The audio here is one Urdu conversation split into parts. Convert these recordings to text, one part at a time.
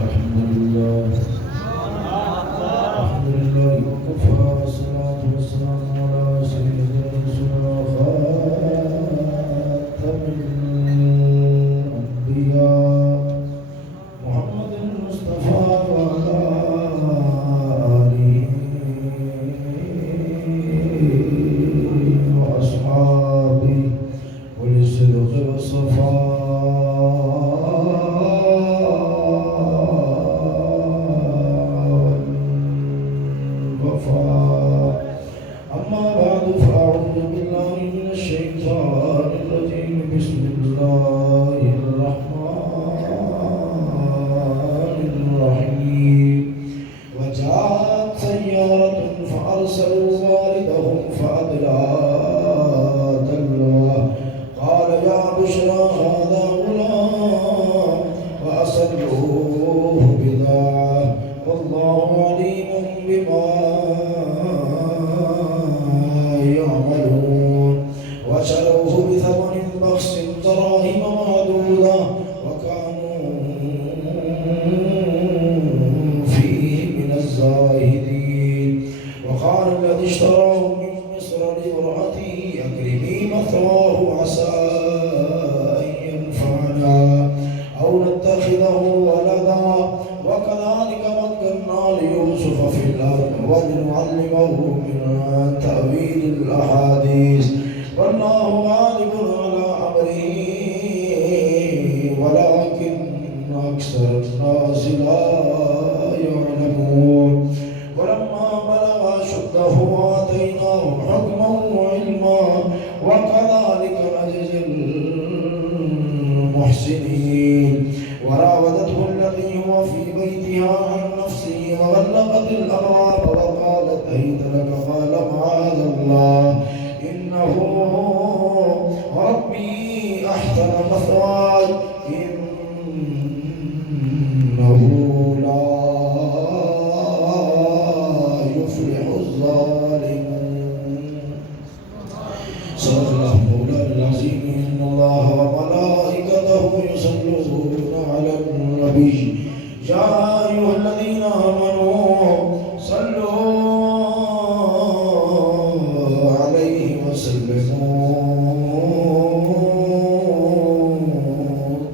الحمد لله وكفى والصلاة والسلام على سيد الرسل وخاتم الأنبياء محمد المصطفى وعلى آله وأصحابه وللصدق والصفاء أما بعد فأعوذ بالله من الشيطان الرجيم بسم الله الرحمن الرحيم وجاءت سيارة فأرسلوا والدهم فأدلى دلوه قال يا بشرى هذا غلام وأسروه بضاعة والله عليم بما يعملون وشروه بثمن بخس دراهم معدودة وكانوا فيه من الزاهدين وقال الذي اشتراه من مصر لامرأته أكرمي مثواه عسى أن ينفعنا أو نتخذه ولدا وكذلك مكنا ليوسف في الأرض ولنعلمه من تأويل الأحاديث والله غالب على أمره ولكن أكثر الناس لا يعلمون ولما بلغ أشده آتيناه حكما وعلما وكذلك نجزي المحسنين وراودته التي هو في بيتها عن نفسه وغلقت الأبواب وقالت هيت لك قال معاذ الله إنه ربي أحسن مثواي إنه لا يفلح الظالمون صدق الله مولانا العظيم إن الله وملائكته يصلون على النبي يا أيها الذين آمنوا صلوا عليه وسلموا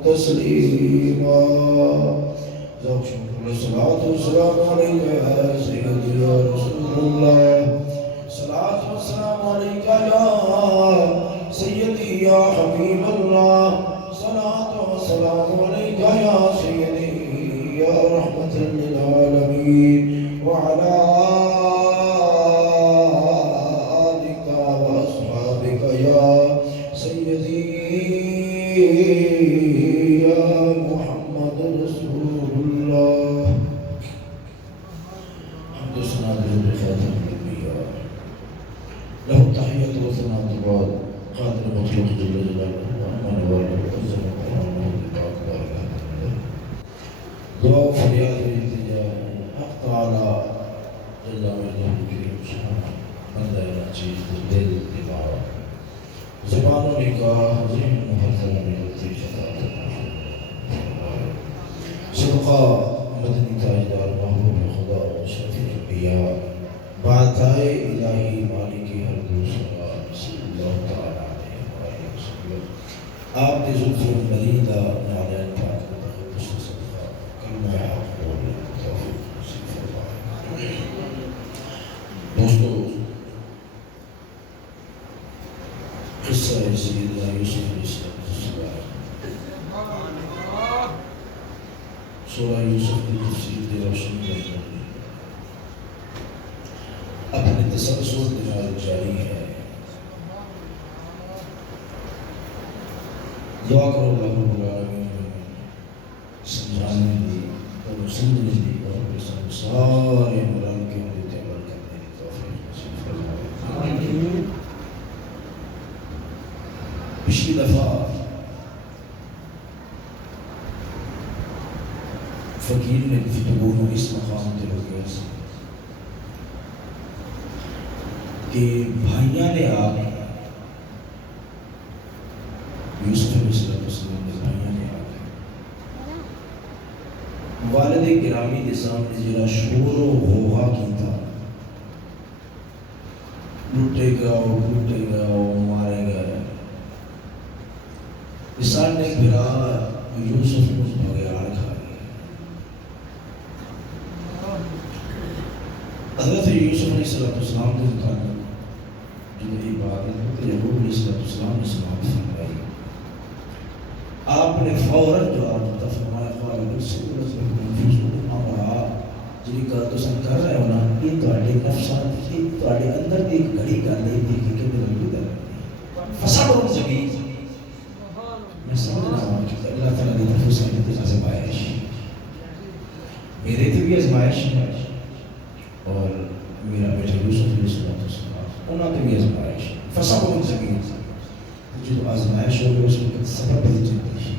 تسليما الصلاة والسلام عليك يا سيدي يا رسول الله الصلاة والسلام عليك يا سيدي يا حبيب الله الصلاة والسلام عليك يا سيدي يا رحمة للعالمين وعلى آلك وأصحابك يا سيدي يا محمد رسول الله حمد الصلاة بخاتم الأنبياء له التحية والثناء بعد قادر المخلوق جل جلاله وأمان والده وعزه وكرامه بأكبر دعا فریاد التجا حق تعالی جل وجلہ الکریم سبحانہ بندہ ناچیز دل دماغ زبان و نگاہ ذہن و ہر طرح میں غلطی خطا صدقہ مدنی تاجدار محبوب خدا و شفیع انبیاء باتائے الہی مالکی ہر دوسرا صلی اللہ تعالی علیہ وسلم آپ نے زلف مریدہ نعلین پاک متخبص صدقہ کلمہ حق بولے توفیق نصیب فرمائے دوستو قصہ سیدنا یوسف علیہ السلام سورہ یوسف کی تفسیر دی روشنی میں اپنے تسلسل کے ساتھ جاری ہے دعا کرو اللہ رب العالمین سمجھانے دی اور سمجھنے دی اور سارے مرام کے مدد عمل کرنے کی توفیق نصیب فرمائے پچھلی دفعہ فقیر نے گفتگو اس مقام تے ہو گیا کہ بھائیاں نے آ یوسف علیہ السلام نے بھائیاں نے آ والد گرامی کے سامنے جڑا شور و غوغا کیتا، لوٹے گا مارے گا، ساڈے بھرا یوسف کو بغیار کھا گیا۔ حضرت یوسف علیہ السلام کے متعلق جو یہ بات ہے حضرت یعقوب علیہ السلام نے سماعت فرمائی، آپ نے فوراً جواب دیتا، فرمایا قال بالصبر والانفس امرا، جی گل تو سن کر رہے ہو نا، یہ تواڈے نفسات کی تواڈے اندر دی ایک گھڑی گل ہے کہ بدل گئی فصبر جمیل۔ میں سمجھنا ہوں کہ اللہ تعالیٰ کی طرف سے مجھے آزمائش، میرے تے بھی آزمائش ہے اور میرا بیٹا یوسف علیہ السلام انہوں نے بھی آزمائش، فصبر جمیل۔ جو آزمائش ہو گئی اس وقت صبر بڑی چنگی،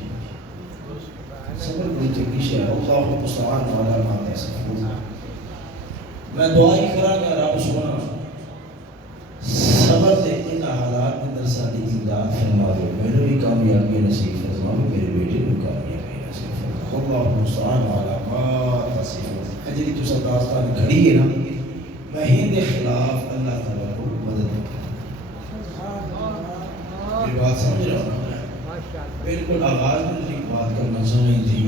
صبر بڑی چنگی ہے۔ اللہ المستعان علی ما تصفون۔ میں دعا ہی کرا گا رب سونا صبر دے ان حالات میں در ساری امداد فرما دے، میرے بھی کامیابی نصیب فرما، میرے بیٹے کو کامیابی نصیب فرما۔ اللہ المستعان علی ما تصفون۔ جی تو سب داستان کھڑی ہے نا، میں ہند کے خلاف اللہ تعالیٰ کو مدد یہ بات سمجھ رہا ہوں، بالکل آغاز میں ایک بات کرنا سمجھ تھی،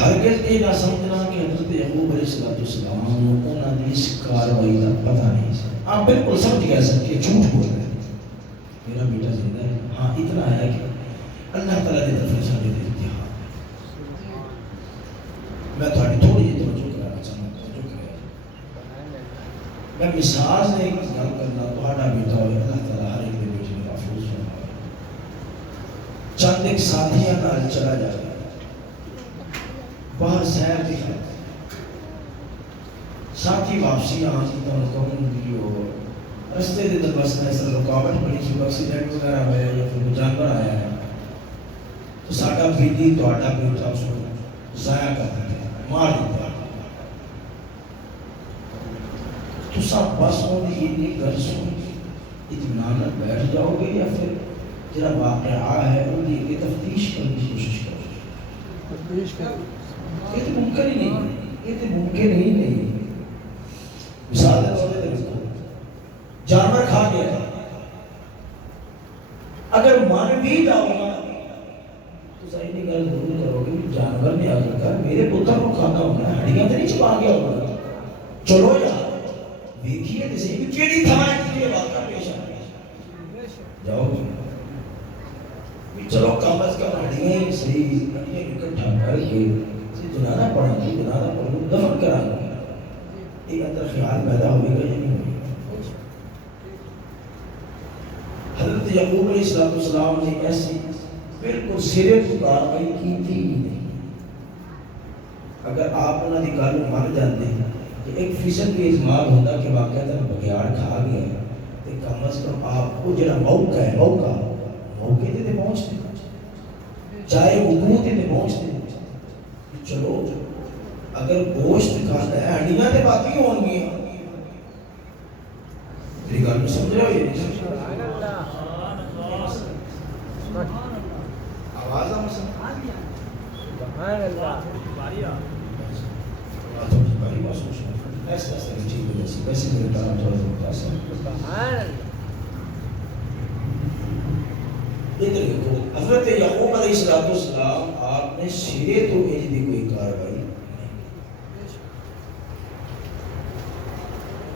ہرگز یہ نہ سمجھنا کہ حضرت یعقوب علیہ السلام انہوں نے اس کاروائی کا پتہ نہیں سی۔ آپ بالکل سمجھ گئے سن کہ جھوٹ بول رہے ہیں، میرا بیٹا زندہ ہے، ہاں اتنا ہے کہ اللہ تعالیٰ نے طرف سے ہمیں دے دیا۔ میں تھوڑی جی توجہ کرانا چاہتا ہوں، میں مثال سے ایک گل کرنا، تھوڑا بیٹا ہوئے اللہ تعالیٰ ہر ایک بیٹے میں محفوظ فرمائے۔ چند ایک ساتھیاں نال چلا جائے باہر سیر دکھا، ساتھی واپسی آنی تو کون بھی ہو، رستے دے در بس میں سر رکاوٹ پڑی سی، ایکسیڈنٹ وغیرہ ہوا ہے یا پھر جانور آیا ہے تو ساڈا بیٹی تہاڈا بیٹا اس کو ضائع کر دیتا ہے، مار دیتا ہے۔ تو سب بس ہونے یہ گھر سن اطمینان بیٹھ جاؤ گے یا پھر جڑا واقعہ ہے ان کی تفتیش کرنے کی کوشش کرو؟ یہ تو ممکن ہی نہیں، یہ تو ممکن ہی نہیں۔ مثال کے طور پہ دیکھو، جانور کھا گیا، اگر مان بھی جاؤ گا تو صحیح نہیں گل ضرور کرو گے کہ جانور نے آ کر میرے پتر کو کھانا ہونا ہے، ہڈیاں تو نہیں چھپا گیا ہوگا، چلو یار دیکھیے تو صحیح کیڑی تھا ہے یہ واقعہ پیش آ گیا، جاؤ چلو کم از کم ہڈیاں ہی صحیح ہڈیاں اکٹھا کر کے جنازہ پڑھا گی، جنازہ پڑھا دفن کرا گی، ایک اندر خیال پیدا ہوئے گا یا نہیں ہوئے گا؟ حضرت یعقوب علیہ السلام نے ایسی بالکل سرے کو کاروائی کی تھی نہیں۔ اگر آپ انہوں نے گل مان جاتے ہیں کہ 1% بھی اعتماد ہوتا کہ واقعہ بگیاڑ کھا گیا تو کم از کم آپ کو جڑا موقع ہے موقع تے پہنچتے چاہے حکومت تے پہنچتے، چلو اگر گوشت کھانا ہے ہڈیاں تے باقی ہون گی، میری گل میں سمجھ رہے ہو؟ یہ آواز آ سبحان اللہ باری بات سوچ ایسا ٹھیک ہو جیسی ویسے میرے کام تھوڑا سا متاثر ادھر دیکھو، حضرت یعقوب علیہ السلام آپ نے سرے تو ایج دی کوئی کاروائی نہیں۔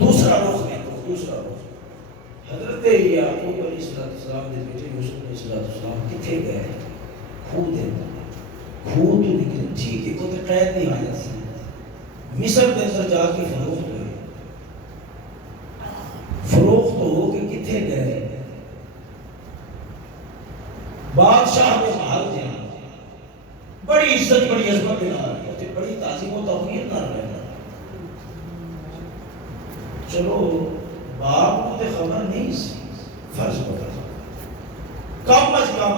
دوسرا رخ حضرت یعقوب علیہ السلام دے بیٹے یوسف علیہ السلام کتنے گئے؟ خود تو نکلے ٹھیک ہے، کوئی قید نہیں آیا سی، مصر کے اندر جا کے فروخت ہو کے کتنے گئے؟ بادشاہ میں محل جانا، بڑی عزت بڑی عظمت بنا رہی ہے، بڑی تعظیم و توقیر نہ رہنا۔ چلو باپ کو تے خبر نہیں سی، فرض پکڑ کم از کم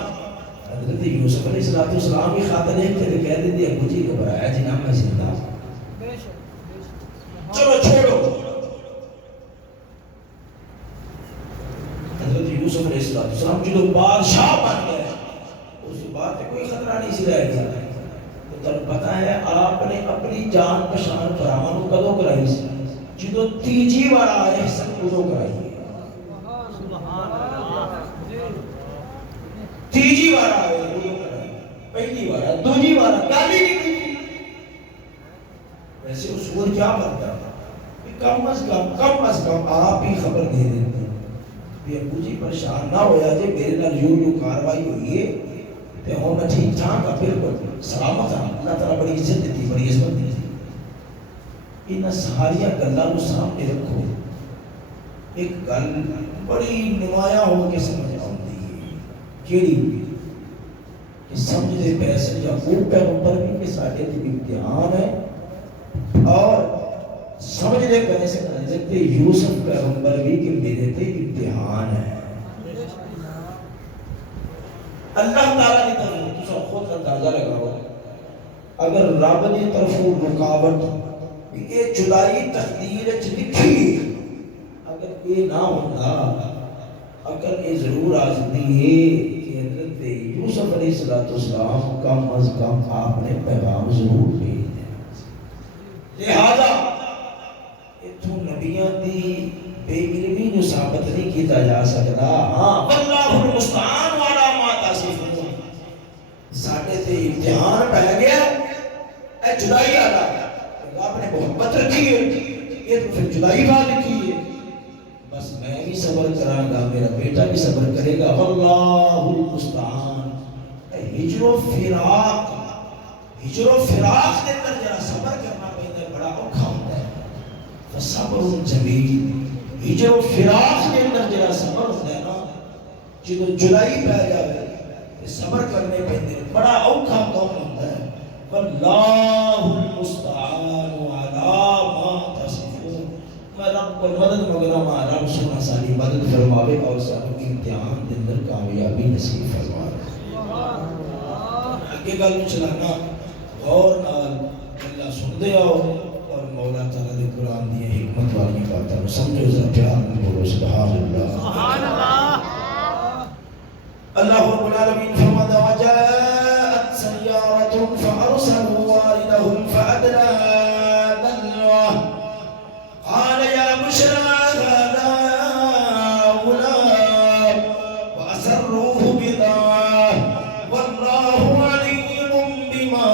حضرت یوسف علیہ السلام کی خاطر ایک تھے کہہ دیتے ابو جی گھبرایا جی نہ میں زندہ، چلو چھوڑو۔ حضرت یوسف علیہ السلام جو بادشاہ بن گئے اس بات کوئی خطر خطرہ نہیں سی رہ گیا. تو تمہیں پتا ہے آپ نے اپنی جان پہچان فراہم کدو کرائی سی؟ جدو تیجی بار آئے سب ادو کرائی. تیجی بار آئے ادو کرائی، پہلی بار دوسری بار گالی نہیں کی. ویسے اصول کیا بنتا تھا؟ کم از کم آپ ہی خبر دے دیتے کہ ابو جی پریشان نہ ہویا جی، میرے نال یوں کاروائی ہوئی ہے تے ہوں میں ٹھیک ٹھاک ہاں، بالکل سلامت ہاں، اللہ تعالیٰ بڑی عزت دیتی، بڑی عزت دیتی. ان ساری گلاں نوں سامنے رکھو. ایک گل بڑی نمایاں ہو کے سمجھ آتی ہے، کیڑی کہ سمجھتے پیسے یعقوب پیغمبر بھی کہ ساڈے تے امتحان ہے، اور سمجھتے پیسے حضرت یوسف پیغمبر بھی کہ میرے تے امتحان ہے. اللہ تعالیٰ کی طرف تو خود اندازہ لگاؤ، اگر رب کی طرف رکاوٹ یہ جدائی تقدیر وچ لکھی، اگر یہ نہ ہوتا، اگر یہ ضرور آزادی ہے کہ حضرت یوسف علیہ السلام کم از کم آپ نے پیغام ضرور بھیج دیا. لہذا اتوں نبیاں دی بے علمی نو ثابت نہیں کیتا جا سکتا. ہاں واللہ المستعان والا ما تصفون، ساڈے تے امتحان پہ گیا اے جدائی والا. رب نے محبت رکھی ہے، یہ تو پھر جدائی بات کی ہے. بس میں بھی صبر کراں گا، میرا بیٹا بھی صبر کرے گا. واللہ المستعان. ہجر و فراق، ہجر و فراق دے اندر جڑا صبر کرنا پیندا ہے بڑا اوکھا ہوندا ہے. فصبر جمیل. ہجر و فراق دے اندر جڑا صبر ہوندا ہے نا، جدوں جدائی پہ جاوے تے صبر کرنے پیندے، بڑا اوکھا کام ہوندا ہے. واللہ المستعان علی ما تصفون. میں رب کو مدد مانگنا، رب سونا ساری مدد فرماوے اور سانو امتحان دے اندر کامیابی نصیب فرماوے. اگے گل چلانا غور نال اللہ سن دے آؤ، اور مولا تعالیٰ دے قرآن دی حکمت والی باتاں نوں سمجھو. ذرا پیار نال بولو سبحان اللہ. سبحان اللہ. اللہ رب العالمین فرماتا وجاءت سیارۃ فارسلوا واردہم فادلی دلوہ قال یا بشرى هذا غلام واسروه بضاعة واللہ علیم بما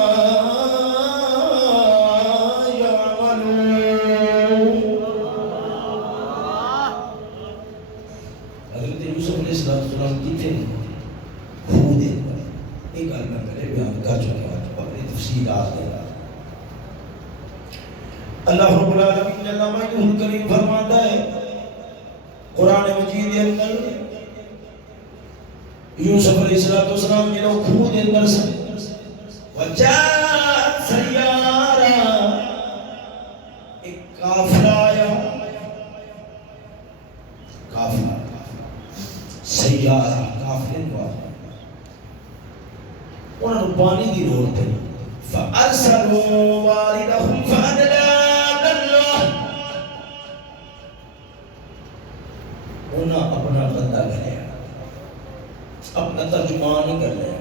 یعملون. حضرت یوسف علیہ السلام کی تھے خود ایک گل میں پہلے بیان کر چکا ہوں، اپنی تفصیلات کے بعد. اللہ رب العالمین جل مجدہ الکریم فرماتا ہے قرآن مجید کے اندر یوسف علیہ السلام جنہوں خود اندر سے وجاءت سیارہ، ایک کافلہ آیا. کافلہ سیارہ کافلے کو آیا، انہوں نے پانی دی لوڑ تھی. فارسلوا واردہم فادلی دلوہ، انہوں اپنا بندہ بنایا، اپنا ترجمان ہی کر لیا.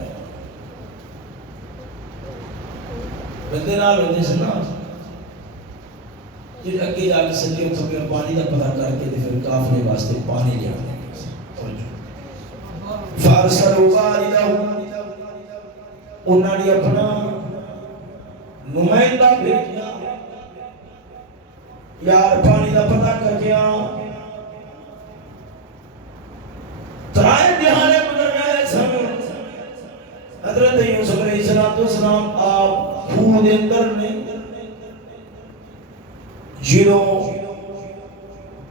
بندے نال ہوتے سے نا جی اگے جا کے سکے کھبے پانی کا پتہ کر کے پھر کافلے واسطے پانی لیا. فارسلوا واردہم، انہوں نے اپنا نمائندہ بھیجا، یار پانی کا پتہ کر کے آ. ترائے دہانے گزر گئے سن. حضرت یوسف علیہ السلام آپ خود اندر نے جنوں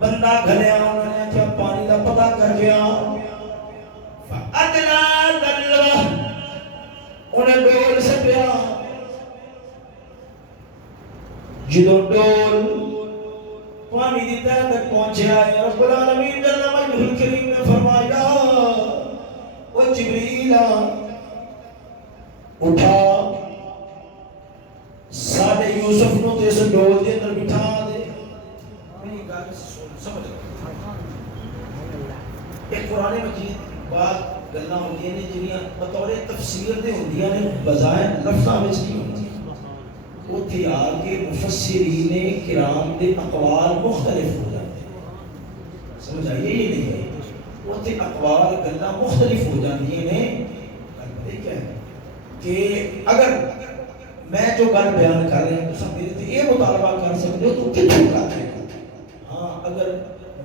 بندہ گھلیا، انہوں نے کیا پانی کا پتہ کر کے آ. فادلی دلوہ، انہیں ڈول سے پیا. جدوں ڈول پانی دی تہ تک پہنچیا ہے، رب العالمین جل مجدہ الکریم نے فرمایا او جبریل اٹھا ساڈے یوسف نو تے اس ڈول دے اندر بٹھا دے. میری گل سمجھ ایک قرآن مجید بات گلاں ہوندیاں نے جڑیاں بطور تفسیر دے ہوندیاں نے بظاہر لفظاں وچ نہیں ہوندیاں. اوتھے آ کے مفسرین کرام دے اقوال مختلف ہو جاتے ہیں. سمجھ آئیے یہ نہیں ہے اوتھے اقوال گلاں مختلف ہو جاندیاں نے. ٹھیک ہے کہ اگر میں جو گل بیان کر رہا ہوں تو میرے تے یہ مطالبہ کر سکتے ہو تو کتوں کر رہے ہو. ہاں اگر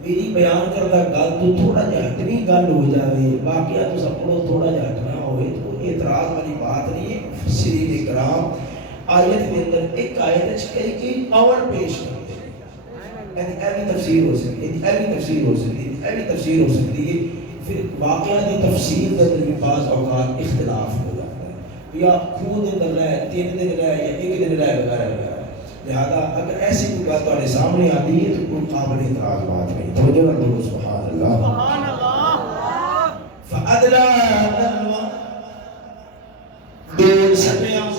میری بیان کردہ گل تو تھوڑا جہا ہٹوی گل ہو جائے واقعہ تو سب کو تھوڑا جہا ہٹنا ہوئے تو اعتراض والی بات نہیں ہے. مفسرین کرام آیت کے اندر ایک آیت کئی کئی اور پیش کرتے ہیں. یعنی ایوی تفسیر ہو سکتی ہے ایوی تفسیر ہو سکتی ہے ایوی تفسیر ہو سکتی ہے. پھر واقعہ کی تفسیر کے اندر بھی بعض اوقات اختلاف ہو جاتا ہے یا خود اندر رہے 3 دن رہے یا 1 دن رہے وغیرہ وغیرہ. لہذا اگر ایسی کوئی بات تمہارے سامنے آتی ہے تو کوئی قابل اعتراض بات نہیں. توجہ نہ دو سبحان اللہ سبحان اللہ. فادلا دو سمیاں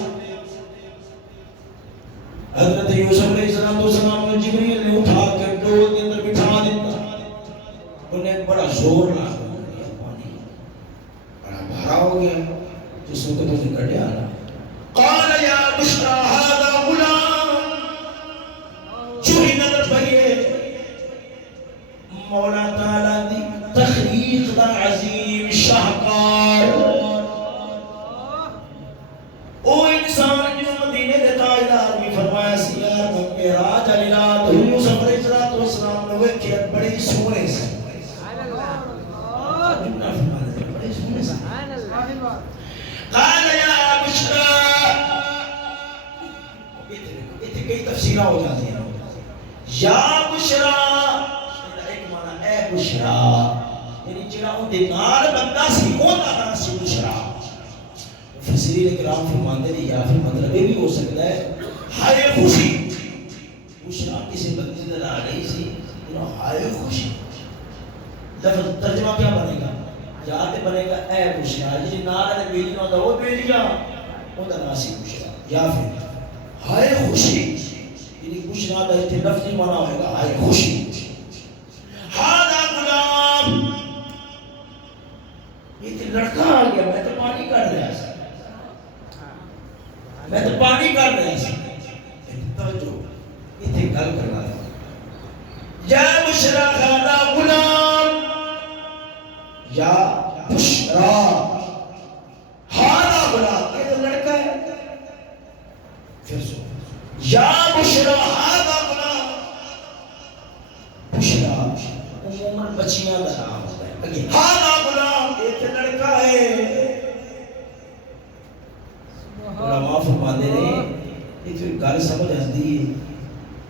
حضرت یوسف علیہ السلام کو جبریل نے اٹھا کر ڈول کے اندر بٹھا دیتا. انہیں بڑا زور لگا پانی بڑا بھرا ہو گیا جس وقت اسے کٹیا نا. قال یا بشرا هذا غلام جو ہی نظر پہیے مولا تعالیٰ دی تخلیق دا عظیم شاہکار او انسان جو مدینے دے تاجدار بھی فرمایا سی یار معراج علی رات یوسف علیہ السلام نے ویکھیا بڑی سونے سے قال یا بشرا. کئی تفسیریں ہو جاتی ہیں. یا بشرا ایک معنی اے بشرا یعنی جڑا اون دے نال بندہ سی اوندا نام سی بشرا. مفسرین کرام فرماندے نے یا پھر مطلب یہ بھی ہو سکتا ہے ہائے خوشی. بشرا کسی بندے دے نال نہیں سی ہائے خوشی. لفظ ترجمہ کیا بنے گا؟ یا تے بنے گا اے بشرا جی نال نے بیجنا ہوندا وہ بیجیا اوندا نام سی بشرا. یا پھر ہائے خوشی یعنی بشرا دا اتنے لفظی معنی ہوئے گا ہائے خوشی. ہاذا غلام یہ تے لڑکا آ گیا میں تو پانی کر رہا سی میں تو پانی کر رہا سی. توجہ اتنے گل کرنا ہے. یا بشرا ہاذا غلام یا بشرا ہاذا غلام یہ تو لڑکا ہے. پھر سو یا بشرا ہاذا غلام. بشرا عموماً بچیاں کا نام ہوتا ہے. ہاذا غلام یہ تو لڑکا ہے. علماء فرماتے ہیں یہ تو گل سمجھ آتی ہے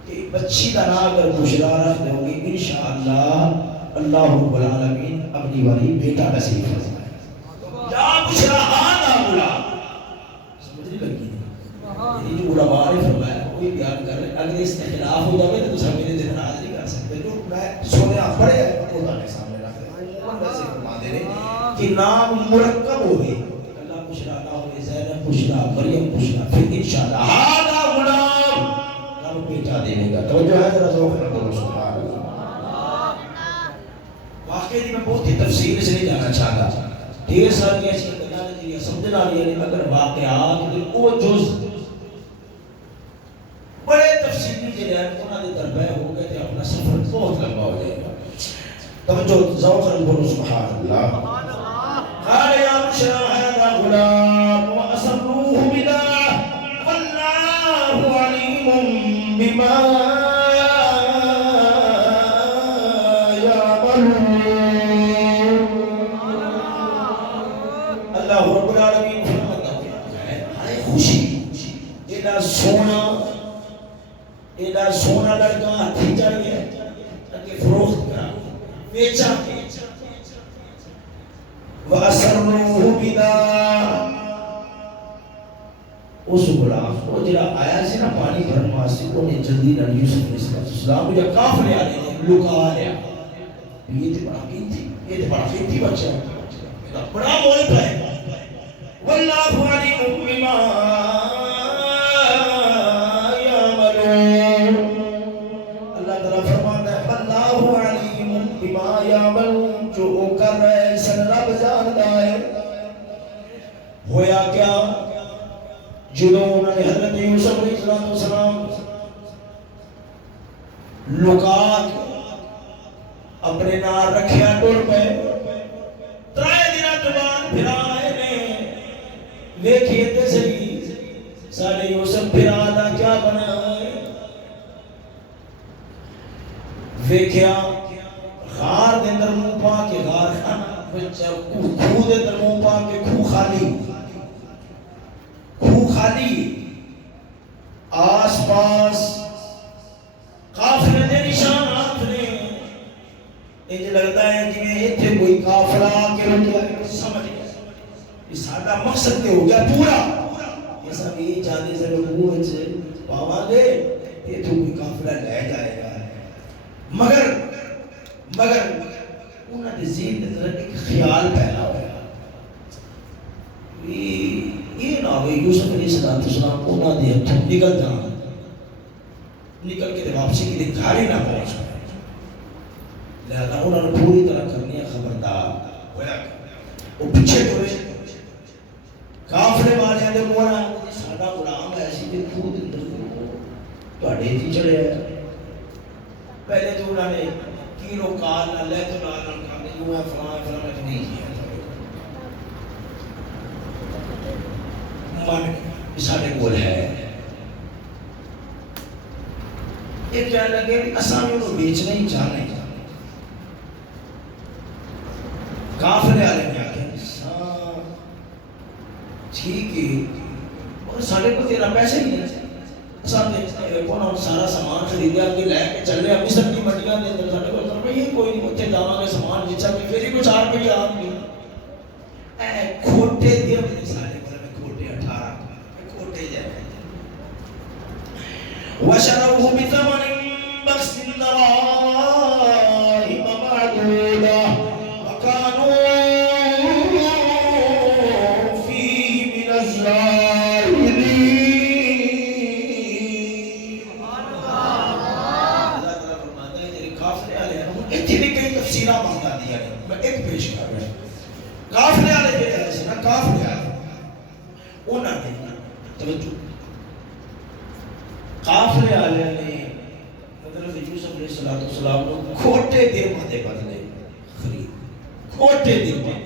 کہ بچی کا نام اگر بشرا رکھ دو گے انشاءاللہ اللہ رب العالمین اپنی والی بیٹا نصیب فرمائے. یا بشرا ہاذا غلام سمجھ نہیں لگی. یہ جو علماء نے فرمایا کوئی بیان کر رہے اگر اس کے خلاف ہو جائے تو سب میرے دن راز نہیں کر سکتے. جو میں سونے پڑے خدا کے سامنے رکھ دیں ویسے فرما دے رہے کہ نام مرکب ہوئے اللہ بشرا نہ ہوئے زینب بشرا مریم بشرا پھر انشاءاللہ ہاذا غلام رب بیٹا دے گا. توجہ ہے ذرا ذوق نہ کرو سبحان اللہ. واقعی میں بہت ہی تفصیل سے نہیں جانا چاہتا. ڈھیر ساری ایسی گلاں سمجھنا نہیں اگر واقعات وہ جز بڑے تفصیلی جڑے ہیں انہاں دے دربے ہو گئے تے اپنا سفر بہت لمبا ہو جائے گا. توجہ ذوق سے بولو سبحان اللہ. قال یا بشرا هذا غلام واسروه بدا والله عليم بما يعملون. اللہ رب العالمین فرماتا ہے ہائے خوشی ایڈا سونا لڑکا ہاتھی چڑھ گیا تاکہ فروخت کرا بیچا کے. وَأَسَرُّوهُ بِدَا اس غلام کو جڑا آیا سی نا پانی بھرن واسطے انہیں جلدی نال یوسف علیہ السلام کو جا قافلے والے نے لکا لیا. یہ تے بڑا قیمتی بچہ ہے بڑا مول ہے. واللہ علیم بما جو کر رہے سن رب جانتا ہے. جدوں انہوں نے حضرت یوسف علیہ السلام لکا کے اپنے نال رکھیا ٹر پے، ترائے دن تو بعد پھر آئے نے ویکھیے تے صحیح سارے یوسف پھرا دا کیا بنا ہے۔ ویکھیا غار دے اندر منہ پا کے غار خانہ خوہ دے اندر منہ پا کے خوہ خالی آس پاس قافلے دے نشانات نے، انج لگتا ہے جویں ایتھے کوئی قافلہ آ کے رک گیا، سمجھ گیا یہ سارا مقصد تے ہو گیا پورا، ایسا بھی چاہتے سے لوگوں سے پاواں گے یہ تو کوئی قافلہ لے جائے گا، مگر انہوں نے ذہن میں ذرا ایک خیال پیدا ہوا یہ نہ ہوئے یوسف علیہ السلام انہوں نے ہتھوں نکل جانا، نکل کے واپسی کی گھر نہ پہنچ گئے، لہذا انہوں نے پوری طرح کرنی ہے خبردار ہویا، وہ پیچھے ٹرے قافلے والے دے موڑا ساڈا غلام ایسی کہ خود تواڈے تے چڑھیا ہے، پہلے تو انہوں نے کیلو کال نہ لے تو نہ کرنے یوں ہے فلاں نہیں کیا من ساڈے کول ہے، یہ کہنے لگے کہ اساں انہوں بیچنا ہی چاہنے، قافلے والے نے آخیا ٹھیک ہے اور ساڈے کو تیرا پیسے ہی نہیں، سارا سامان خریدیا کے لے کے چلے مصر کی منڈیاں دے اندر ساڈے کول روپیے کوئی نہیں، اوتھے جاواں گے سامان جچا کے پھر ہی کوئی 4 روپے آ گئے، اے کھوٹے دے ساڈے کول کھوٹے 18 کھوٹے جائے وشروه بثمن بخس دراهم معدودة وكانوا فيه من الزاهدين۔ اللہ تعالیٰ فرماتا ہے جی قافلے والے ہیں اتنی بھی کئی تفسیریں مانگا دیا ہے، میں ایک پیش کر رہا ہوں۔ قافلے والے جو ہے نا قافلے والے انہوں نے توجہ قافلے والے نے حضرت یوسف علیہ السلام کو کھوٹے درہم دے بدلے خرید، کھوٹے درہم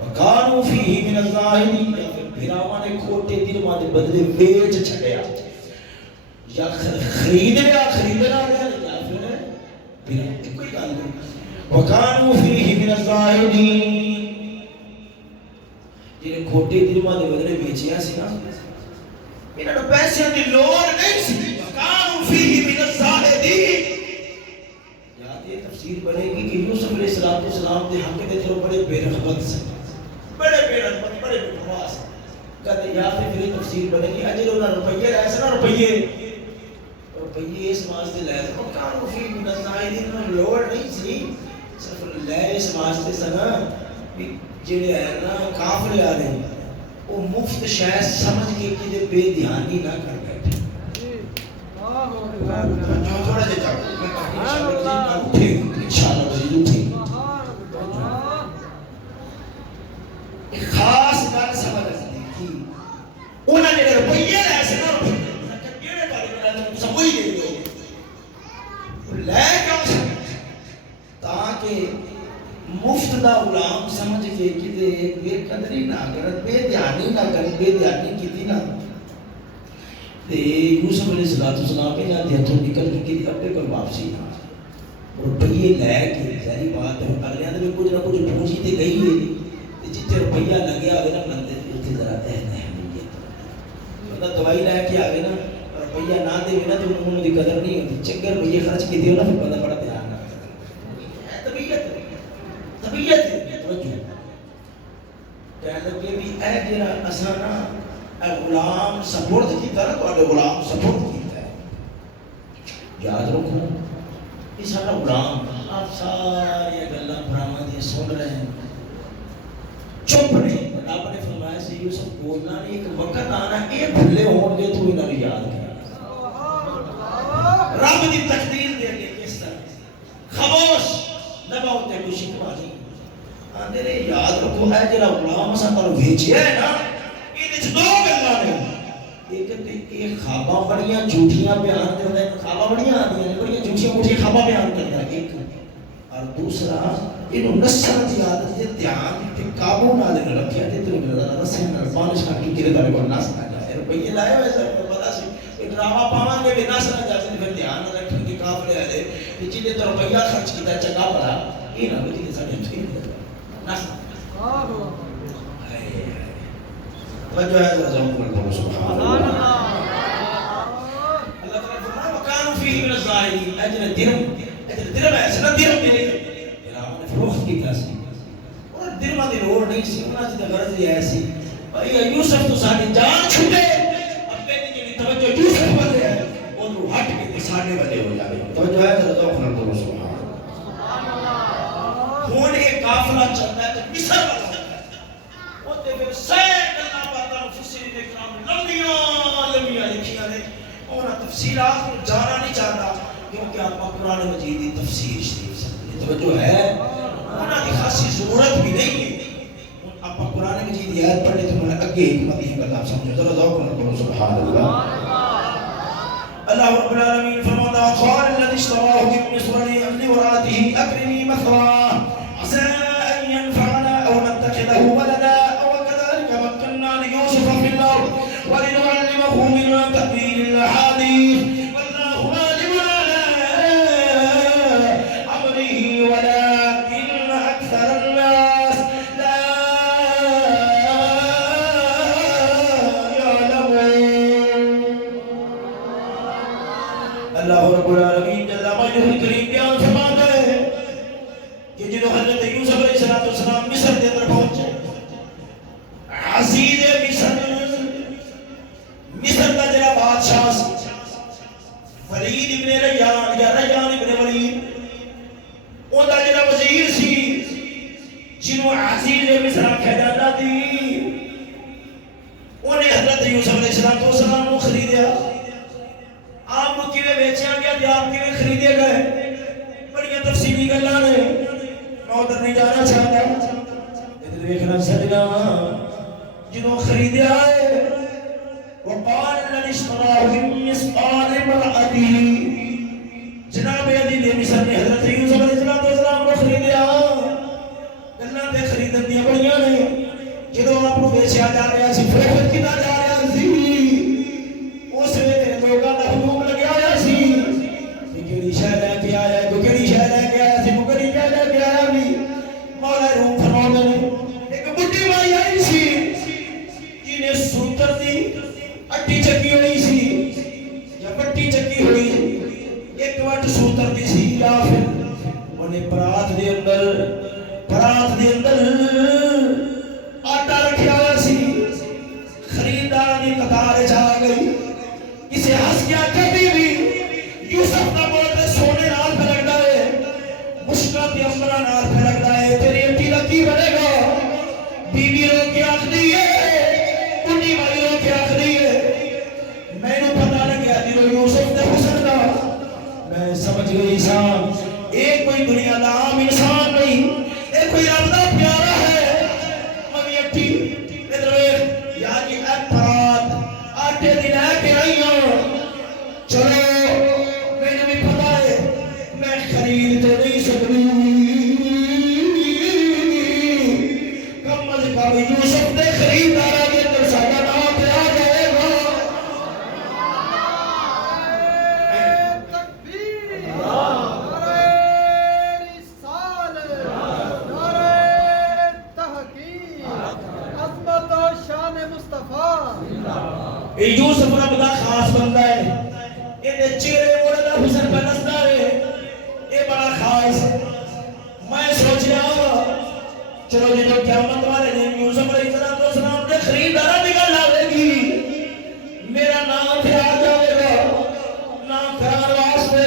وکانوا فیہ من الزاہدین، پھراواں نے کھوٹے درہم دے بدلے بیچ چھڈیا، یا خرید لیا خریدنا لیا یا پھر کوئی گل نہیں، وکانوا فیہ من الزاہدین، جنہیں کھوٹے درہم دے بدلے بیچیا سی نا انہوں نے پیسے کی لوڑ نہیں سی، وَكَانُوا فِيهِ مِنَ الزَّاهِدِينَ۔ یاد یہ تفسیر بنے گی کہ یوسف علیہ السلام دے حق دے چلو بڑے بے رغبت سے، بڑے بے رغبت، بڑے بے پرواز، کہتے یا پھر یہ تفسیر بنے گی اجل انہوں نے روپیے لے سنا، روپیے اس واسطے لے سنا، وَكَانُوا فِيهِ مِنَ الزَّاهِدِينَ، انہوں لوڑ نہیں سی، صرف لے اس واسطے سنا جڑے ہے نا قافلے والے وہ مفت شے سمجھ کے کہ بے دھیانی نہ کر بیٹھے، جو تھوڑا جا چاہو میں انشاءاللہ اٹھے انشاءاللہ وزید اٹھے ایک خاص گل سمجھ دیکھی انہوں نے روپیے لے سنا کیڑے بارے میں سمجھ دے دو لے کیوں تاکہ مفت دا غلام سمجھ کے کہ بے قدری نہ کرت، بے دھیانی نہ کرت، بے دھیانی کیتی نہ تے یوسف علیہ السلام نے نہ ہتھوں نکل کے اپنے کو واپسی نہ روپیے لے کے ظاہری بات ہے اگلیاں دے کچھ نہ کچھ پہنچی تے گئی ہے تے جتھے روپیہ لگیا ہوے نا بندے تے ذرا اہمیت بندہ دوائی لے کے آوے نا روپیہ نہ دے نا تے انہوں دی قدر نہیں ہوتی، چنگے روپیے خرچ کیتے ہو نا پھر بندہ بڑا دھیان نہ کرتا، طبیعت توجہ کہہ لگے بھی اے جڑا اساں نا اے غلام سپرد کیتا نا تواڈے غلام سپرد کیتا ہے، یاد رکھو یہ سارا غلام آپ ساری گلاں برامہ دی سن رہے ہیں چپ نہیں، رب نے فرمایا سی یوسف بولنا نہیں، ایک وقت آنا اے بھلے ہون گے تو انہاں نوں یاد کرنا، رب دی تقدیر دے کے کس طرح خاموش نبا ہوتے کوئی شکوا نہیں آندے نے یاد رکھو ہے جڑا غلام اساں پر بھیجیا ہے نا یہ دو گلاں نے ایک تے یہ خواباں بڑیاں جھوٹیاں بیان کردا ہے خواباں بڑیاں آندیاں نے بڑیاں جھوٹیاں موٹیاں خواباں بیان کردا ہے ایک اور دوسرا یہ نسل دی عادت ہے دھیان تے قابو نال رکھیا تے تو نسل نال مالش کر کے کرے دے کو نس نہ جائے روپیے لائے ہوئے سر پتہ سی کہ ڈرامہ پاواں گے بھی نس نہ جائے پھر دھیان نہ رکھیں کہ قافلے والے کہ جنے تو روپیہ خرچ کیتا چنگا بڑا یہ نہ کہ ساڈے ٹھیک نس توجہ ہے ذرا بولو سبحان اللہ اللہ تعالی فرمایا وکانوا فیہ من الظاہرین اجر درم ہے نہ درم ملے فرعون نے فروخت کیتا سی اور درم دی لوڑ نہیں سی انہاں دی غرض یہ سی بھائی یوسف تو ساری جان چھٹے ابے دی جڑی توجہ یوسف والے ہے وہ تو ہٹ کے تے ساڈے والے ہو جاوے توجہ ہے ذرا بولو سبحان اللہ ہن یہ قافلہ چلدا ہے تے مصر والا اوتے پھر سینکڑوں باتاں مفسرین نے کرام لمبیاں لکھیاں نے اور تفصیلات کو جانا نہیں چاہتا کیونکہ آپ قرآن مجید کی تفسیر شریف سمجھیں توجہ ہے انہاں کی خاصی ضرورت بھی نہیں ہے آپ قرآن مجید کی آیت پڑھیں تو میں اگے حکمت ہی کرنا سمجھو ذرا ذوق نہ کرو سبحان اللہ اللہ رب العالمین فرماتا قال الذي اشتراه من مصر لامرأته اكرمي مثواه عسى ان ينفعنا او نتخذه ولدا او كذلك مكنا ليوسف في الارض ولنعلمه من تأويل الاحاديث والله غالب على امره ولكن اكثر الناس لا يعلمون اللہ رب العالمین جل مجدہ کریم بیان فرماتا ہے کہ جنہوں حضرت یوسف علیہ السلام مصر کے اندر پہنچے عزیز مصر کا جڑا بادشاہ سی ولید ابن ریان یا ریان ابن ولید اوندا جڑا وزیر سی جنہوں عزیز مصر آکھیا جاتا سی انہیں حضرت یوسف علیہ السلام کو خریدیا آپ کو کیویں بیچیا گیا تے آپ کیویں خریدے گئے بڑی تفصیلی گلاں نے میں ادھر نہیں جانا چاہتا ادھر دیکھنا سجنا جنہوں خریدیا ہے وقال الذي اشتراه من مصر امرأته جناب عزیز مصر نے حضرت یوسف علیہ السلام کو خریدیا گلاں تے خریدن دی بڑیاں نے جدوں آپ کو بیچیا جا رہا سی فروخت کیتا جا رہا سی اس ویلے لوکاں دا ہجوم لگیا ہوا سی کہ کیڑی شے لے کے آیا ہے کیڑی شے لے کے آیا سی کیڑی شے لے کے آیا بھی مولا روح فرماتے ہیں ایک بڈھی مائی آئی سی جنہیں سوتر دی اٹھی چکی ہوئی سی یا پٹی چکی ہوئی ایک وٹ سوتر دی سی یا پھر انہیں پرات دے اندر آٹا رکھیا ہوا سی خریدار دی قطار جا گئی اسے ہنس کیا کبھی بھی یوسف کا بولتے سونے نال پہ لگتا ہے مشکل دی امرہ نال پہ لگتا ہے تیری اٹھی لکی بنے گا بیوی رو کے آخری ہے کنی مائی رو کے آخری ہے میں نے پتہ لگیا دلو یوسف نے حسن دا میں سمجھ گئی انسان ایک کوئی دنیا دا عام انسان نہیں ایک کوئی رب دا پیارا ہے ممی اٹھی ادھر یا جی اپرات آٹے دن ہے کہ آئیاں چلو میں نے بھی پتہ ہے میں خرید تو نہیں سکتی کم از کم یوسف نے خریدارا کے اندر ساڈا نام پہ آ جائے گا تکبیر نعرہ رسالت نعرہ تحقیق عظمت و شان مصطفیٰ یوسف رب دا خاص بندہ ہے یہ چہرے موڑے دا حسن پہ نسدا ہے یہ بڑا خاص میں سوچ رہا ہوں چلو جی تو قیامت والے دن یوسف علیہ السلام نے خریدارا بھی گل آئے گی میرا نام پھر آ جائے گا نام کران واسطے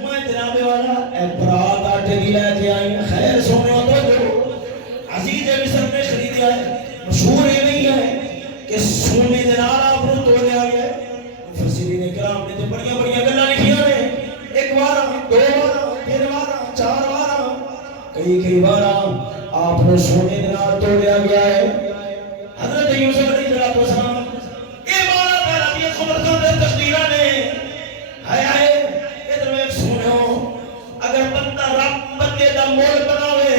میں جناب والا اے برات آٹے دی لے کے آئی خیر سونے ہوتا جو عزیز مصر نے خریدیا ہے مشہور یہ نہیں ہے کہ سونے دنال آپ نے توڑ لیا گیا مفسرین کرام نے بڑیاں بڑیاں گلاں لکھیاں نے ایک بار دو بار تین بار چار بار کئی بار آپ نے سونے دنال توڑ لیا گیا ہے حضرت یوسف علیہ مول بناوے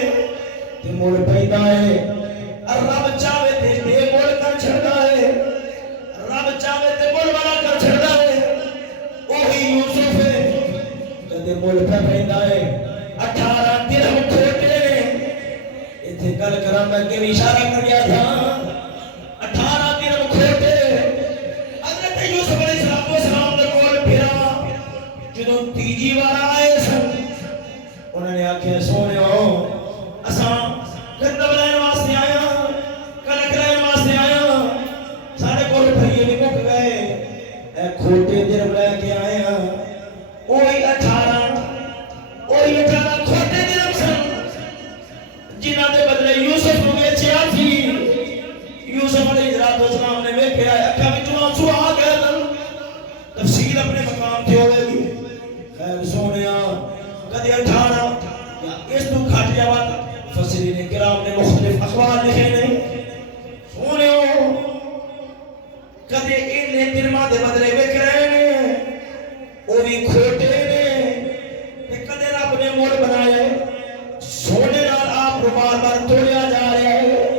تے مول پیدا ہے، رب چاہے تے بے مول کر چھڑدا ہے، رب چاہے تے مول والا کر چھڑدا ہے۔ وہی یوسف ہے کدے مول پہ پیندا ہے 18 درہم کھوٹے نے، ایتھے گل کراں میں کہ اشارہ کر گیا تھا 18 درہم کھوٹے حضرت یوسف علیہ السلام دے کول پھرا جدوں تیجی وار آئے سن انہوں نے آکھیا سونےو اساں گندم لین واسطے آیا کلک لین واسطے آیا سارے کول روپیے بھی مک گئے اے کھوٹے درہم لے کے آئے ہاں وہی 18 کھوٹے درہم سن جنہاں دے بدلے یوسف نو بیچیا سی۔ یوسف علیہ السلام نے ویکھیا اکھاں وچوں آنسو آ گئے تفصیل اپنے مقام تے ہوے گی۔ خیر سونیا کدے 18 یا اس تو گھٹ جاوا مفسرین کرام نے مختلف اقوال لکھے نے سونیو کدے انہیں درہماں دے بدلے وک رہے نے وہ بھی کھوٹے نے تے کدے رب نے مول بنایا سونے نال آپ کو بار بار توڑیا جا رہا ہے۔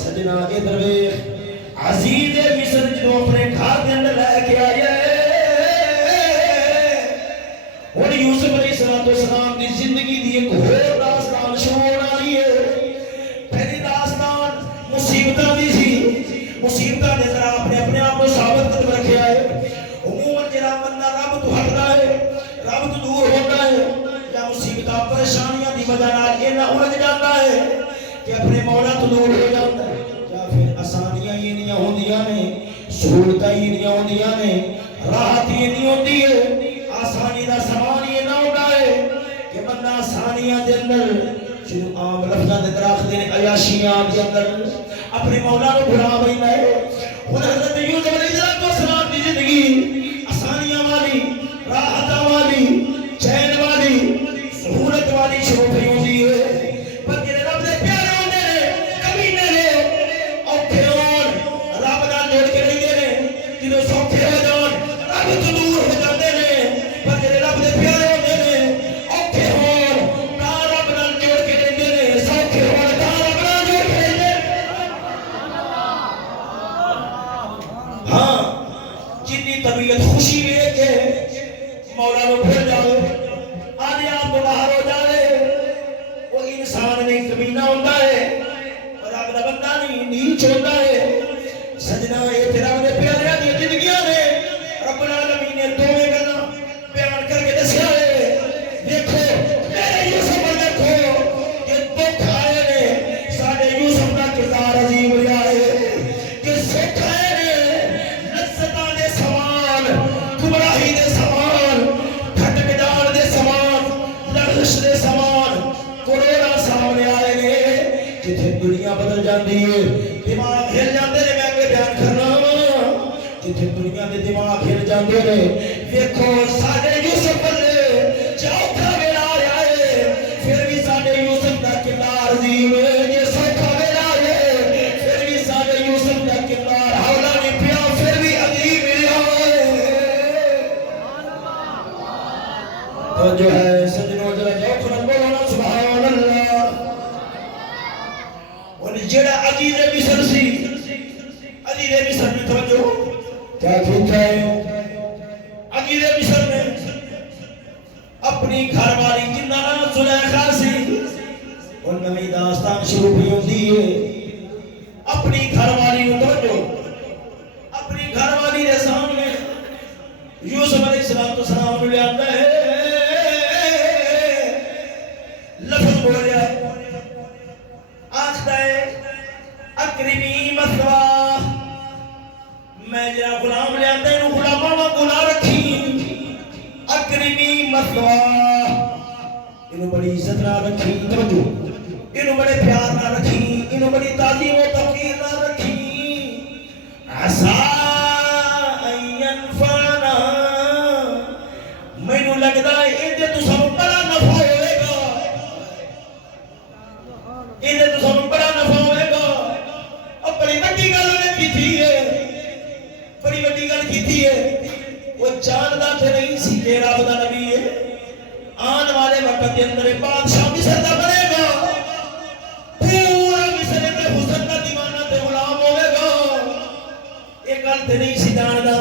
سجنا ادھر ویکھ عزیز مصر جو اپنے گھر دے اندر لے کے آیا اور یوسف علیہ السلام کی زندگی دی ایک اور داستان شروع ہونا رہی ہے۔ پہلی داستان مصیبتاں دی سی، مصیبتاں دے ذرا اپنے آپ کو ثابت کر رکھیا ہے۔ عموماً جڑا بندہ رب تو ہٹدا ہے رب تو دور ہوتا ہے یا مصیبتاں پریشانیاں دی وجہ نال اینا الجھ جاتا ہے کہ اپنے مولا تو دور ہو جاتا ہے، یا پھر آسانیاں ہی نہیں ہوندیاں نے، سہولتاں ہی نہیں ہوندیاں نے، راحت ہی نہیں ہوندی ہے، آسانی دا سامان یہ نہ ہوتا ہے کہ بندہ آسانیاں دے اندر جنہوں عام لفظاں دے دراخت دے عیاشیاں دے اندر اپنے مولا کو بھلا بیٹھا ہے۔ خود حضرت یوسف علیہ السلام کی زندگی آسانیاں والی، راحتاں والی، چین والی، سہولت والی شروع ہوئی ہے، پر جڑے رب دے پیارے ہوندے نے کمینے نے اوکھے ہون رب نال جوڑ کے رہندے نے، جدوں سوکھے ہو جان رب تو دور ہو جاندے نے، پر جڑے رب دے پیارے ہوندے نے اوکھے ہون تاں رب نال جوڑ کے رہندے نے، سوکھے ہون تاں رب نال جوڑ کے رہندے نے۔ ہاں جنی طبیعت خوشی لے کے مولا کو بھول جاؤ آدھے آپ کو باہر ہو جائے وہ انسان نہیں کمینہ ہوتا ہے اور رب دا بندہ نہیں نیچ ہوتا ہے۔ سجنا یہ پھر رب دے پیارے دی زندگیاں نے رب العالمین نے دوویں گلاں بیان کر کے دسیا ہے۔ دیکھو میرے یوسف پر دیکھو کہ دکھ آئے نے ساڈے یوسف دا کردار عظیم ہوا ہے کہ سکھ آئے نے لذتاں دے سامان گمراہی دے سامان کھٹ کٹان دے سامان لغزش دے سامان کورونا سامنے آئے نے جتھے دنیا بدل جاندی ہے دماغ ہل جاندے نے۔ میں کہ بیان کرنا جتھے دنیا دے دماغ ہل جاندے نے ویکھو ساڈے یوسف بلے چوکھا ویلا آیا ہے پھر بھی ساڈے یوسف دا کردار عظیم ہے۔ یہ سوکھا ویلا ہے پھر بھی ساڈے یوسف دا کردار ہولا نہیں پیا پھر بھی عظیم رہا ہے۔ تو جو ہے سجنوں ذرا جوکھ نال بولو نا سبحان اللہ۔ اور جڑا عزیز مصر سی عزیز مصر نے توجہ کیا کیتا ہے؟ عزیز مصر نے اپنی گھر والی جنہ نام زلیخا سی اور نئی داستان شروع ہوئی ہوتی ہے اپنی گھر والی کو توجہ اپنی گھر والی کے سامنے یوسف علیہ السلام نے آتا ہے لفظ بولیا آختا ہے اکرمی مثواہ میں جرا غلام لے آتا ہے غلامہ میں گناہ رکھی اکرمی مثواہ انہوں بڑی عزت نہ رکھی توجہ انہوں بڑے پیار نہ رکھی انہوں بڑی تعظیم و توقیر نہ رکھی عسا ان ینفعنا مینوں لگدا ہے اندے تو سانوں بڑا نفع ہوئے گا اندے تو سانوں بڑا نفع ہوئے گا اور بڑی بڑی گل انہیں کی تھی ہے بڑی بڑی گل کی تھی ہے وہ جاندا تے نہیں سی کہ رب دا نبی ہے آنے والے وقت کے اندر بادشاہ مصر دا بنے گا، پورا مصر تے حسن دا دیوانہ تے غلام ہوے گا۔ ایک گل تے نہیں سی جاندا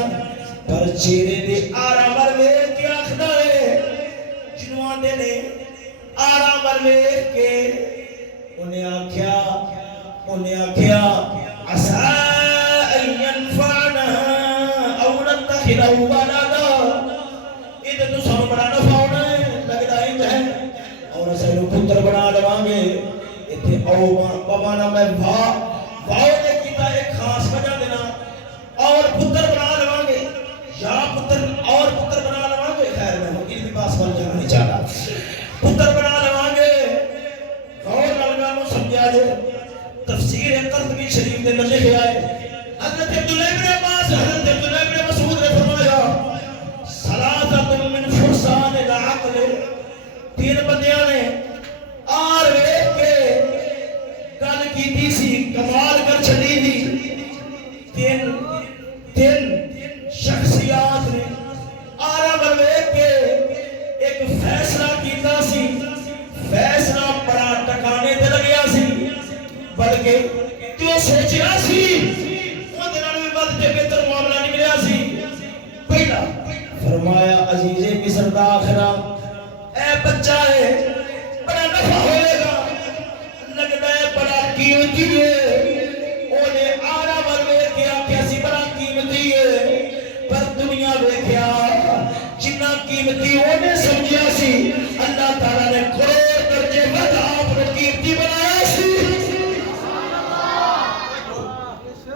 پر چہرے دے آرا ور ویکھ کے آکھدا ہے، جنوں آندے نے آرا ور ویکھ کے انہیں آکھیا عسى أن ينفعنا أو نتخذه ولدا، یہ تو سانو بڑا نفع ہونا ہے، لگتا ہے اور اسے نو پتر بنا لواں گے۔ ایتھے او بابانا میں واؤ نے کیتا ایک خاص وجہ دینا، اور پتر بنا لواں گے یا پتر اور پتر بنا لواں گے، خیر میں وکیل کے پاس بن جانا نہیں چاہتا، پتر بنا لواں گے۔ غور نال گل نوں سمجھا جے، تفسیر قرطبی شریف میں لکھا ہے حضرت عبداللہ ابن عباس حضرت عبداللہ ابن مسعود نے فرمایا ثلاثۃ من فرسان العقل، تین بندیاں نے آر ویکھ کے گل کیتی سی، کمال کر چھڈی تھی۔ تین شخصیات نے آرا ول ویکھ کے ایک فیصلہ کیتا سی، فیصلہ بڑا ٹکانے تے لگیا سی، بلکہ جو سوچیا سی وہ دنوں میں بد تے بہتر معاملہ نکلیا سی۔ پہلا فرمایا عزیز مصر دا آخرا اے بچہ ہے بڑا نفع ہوئے گا، لگتا ہے بڑا قیمتی ہے، انہیں آرا ور ویکھ کے آکھیا سی بڑا قیمتی ہے، پر دنیا ویکھیا جتنا قیمتی انہیں سمجھیا سی، اللہ تعالیٰ نے کروڑ درجے ود آپ نے قیمتی بنایا سی۔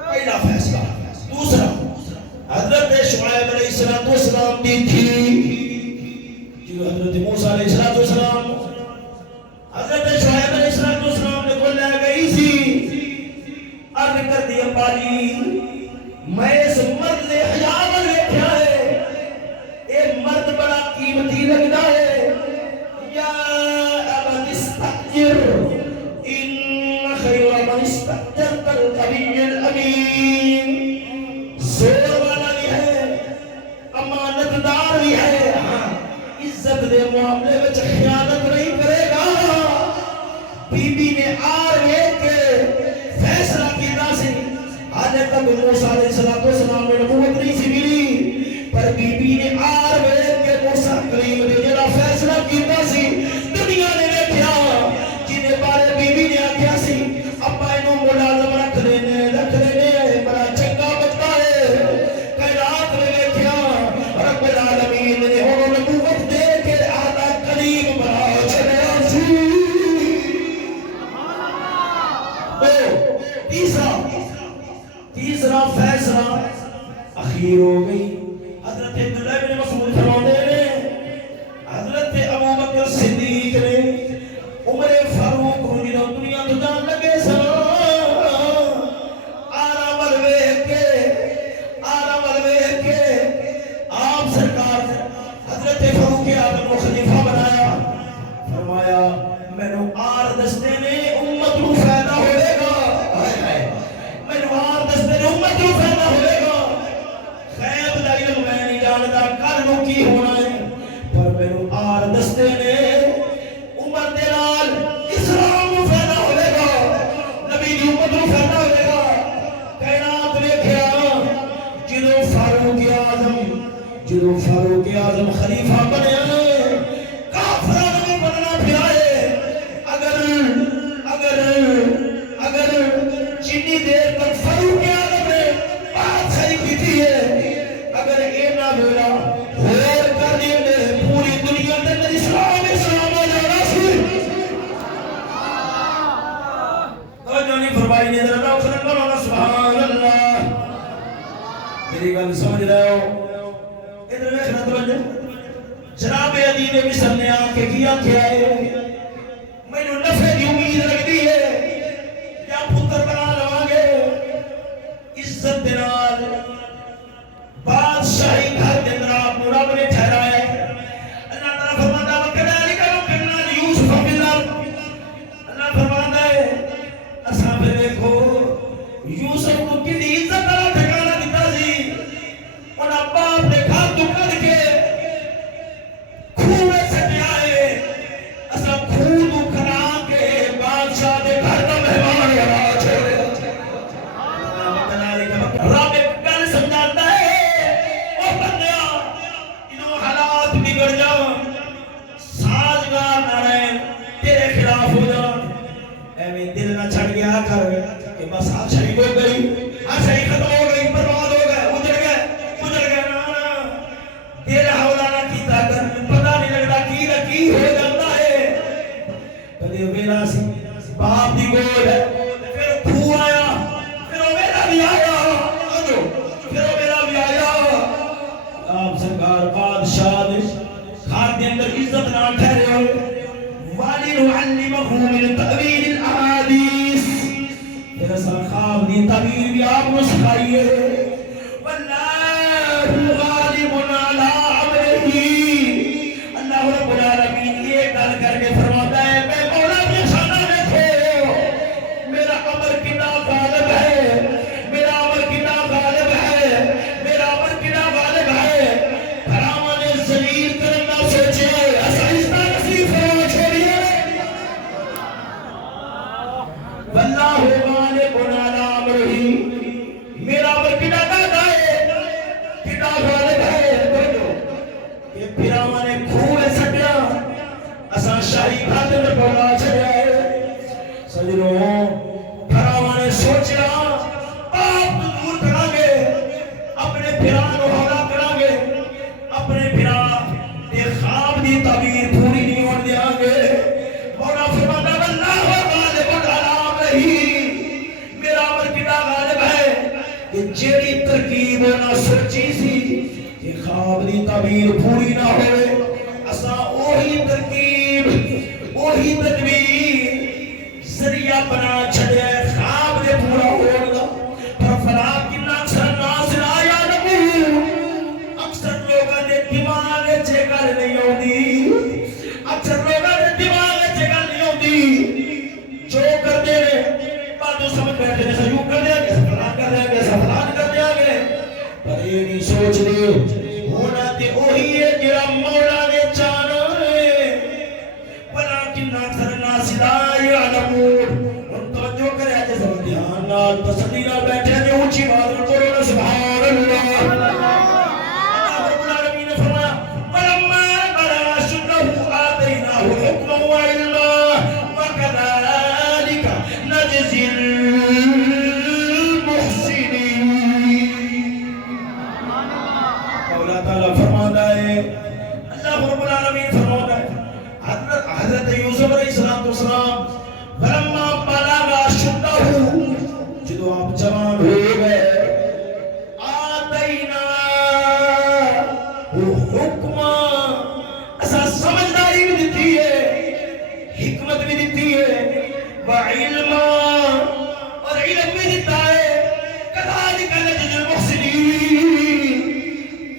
پہلا فیصلہ۔ دوسرا حضرت شعیب علیہ السلام دی تھی جو حضرت موسیٰ علیہ السلام حضرت شعیب علیہ السلام نے کو لے گئی سی، عرض کر دی ابا جی میں اس مرد نے حجاب ویکھیا ہے، اے مرد بڑا قیمتی لگدا ہے، یا ابا استاجر ان خیر من استاجرت القوی الامین، زور والا بھی ہے امانت دار بھی ہے، ہاں عزت دے معاملے وچ خیانت نہیں کرے گا۔ بی بی نے آر ویکھ کے فیصلہ کیتا سی، حالے تک موسیٰ علیہ السلام نے نبوت نہیں سی ملی، پر بی بی نے آر ویکھ کے موسیٰ کریم نے جڑا فیصلہ کیتا سی دنیا نے ویکھیا، جنے بارے بی بی نے آکھیا سی ابا اینوں ملازم رکھ لینے بڑا چنگا بچہ ہے، کائنات نے ویکھیا رب العالمین نے انہوں نبوت دے کے آدھا کریم بنا چھڑیا سی۔ تیسرا فیصلہ اخیر ہو گئی، حضرت عبداللہ بن مسعود فرماتے ہیں حضرت ابوبکر صدیق نے عمر فاروق کو جنہوں دنیا تو جان لگے سن، آرا ول ویکھ کے آپ سرکار حضرت فاروق اعظم کو خلیفہ بنایا، فرمایا مینوں آر دستے نے امت کو فائدہ ہوئے گا، مینوں آر دستے نے امت کو فائدہ ہوئے گا، غیب دا علم میں نہیں جانتا کل نو کی ہونا ہے، پر مینوں آر دستے نے عمر دے نال اسلام کو فائدہ ہوئے گا، نبی دی امت کو فائدہ ہوئے گا۔ کائنات ویکھیا جدوں فاروق اعظم خلیفہ بنیا کافراں نوں بننا پیا ہے، اگر جنی دیر تک فاروق اعظم نے بات صحیح کی ہے، اگر اینا ویلا ہور کر دیندے پوری دنیا تے اندر اسلام ہو جانا سی۔ توجہ نہیں فرمائی نے ذرا اکھر کرو سبحان اللہ، میری گل سمجھ رہے ہو؟ ادھر دیکھنا توجہ، جناب عدید مصر نے آ کے کیا ہے مینوں نفع دی امید لگدی ہے، یا پتر بنا لواں گے عزت دے نال، بادشاہی گھر دے اندر آپ کو رب نے ٹھہرایا ہے۔ اللہ تعالیٰ فرماتا ہے وَكَذَلِكَ مَكَّنَّا لِيُوسُفَ فِي الْأَرْضِ، اللہ فرماتا ہے اساں پھر دیکھو یوسف کو کتنی عزت والا ٹھکانہ دیتا سی، انہاں باپ نے گھر تو کڈ کے کھوے سٹیا ہے، علمه من تعبیر الاحادیث پھر اصل خواب دی تعبیر بھی آپ کو سکھائیے واللہ غالب علی امرہ اللہ رب العالمین یہ گل کر کے فرماتا ہے میں مولا کی شان دیکھو میرا امر کتنا غالب ہے میرا امر کتنا غالب ہے میرا امر کتنا غالب ہے حرام نے ذلیل کرنا سوچے ایسا نصیب فرما چھوڑیے واللہ غالب علی امرہ میرا امر کتنا غالب ہے کتنا غالب ہے یہ پیراما نے کھوے سٹیا اساں شاہی خاطر میں بولا چھڑیا ہے سجنوں پیراما نے سوچیا آپ دور کرا گے اپنے پیران کو حوالہ کرا گے اپنے پیران دے خواب دی تعبیر پوری نہیں ہون دیا گے مولا فرماتا واللہ غالب علی امرہ میرا امر کتنا غالب ہے کہ جیڑی ترکیب نہ سوچی سی کہ خواب دی تعبیر پوری نہ ہوئے اساں وہی ترکیب وہی تدبیر ذریعہ بنا چھڑیا ہے خواب دے پورا ہوگا پر فلا کنا اکثر ناس لا یعلمون اکثر لوگاں دے دماغ وچ گل نہیں ہوندی اکثر لوگاں دے دماغ وچ گل نہیں ہوندی جو کردے نے باتوں سمجھ بیٹھے نے سیوں کر دیا گے فلان کر دیا گے فلان کر دیا گے پر یہ نہیں سوچ دے ہونا تے وہی ہے جڑا مولا نے چاہنا ہے ولکن اکثر الناس لا یعلمون ان توجہ کرے جس دھیان نال تسلی نال بیٹھے تے اونچی بات نال کرو سبحان اللہ اللہ رب العالمین نے فرمایا ولما بلغ اشدہ آتیناہ حکما وعلما وکذالک نجزی حضرت یوسف علیہ السلام فلما بلغ اشدہ جدو آپ جوان ہو گئے آتینا حکما ایسا سمجھداری بھی دیتی ہے حکمت بھی دیتی ہے وعلما اور علم بھی دیتا ہے کذالک نجزی المحسنین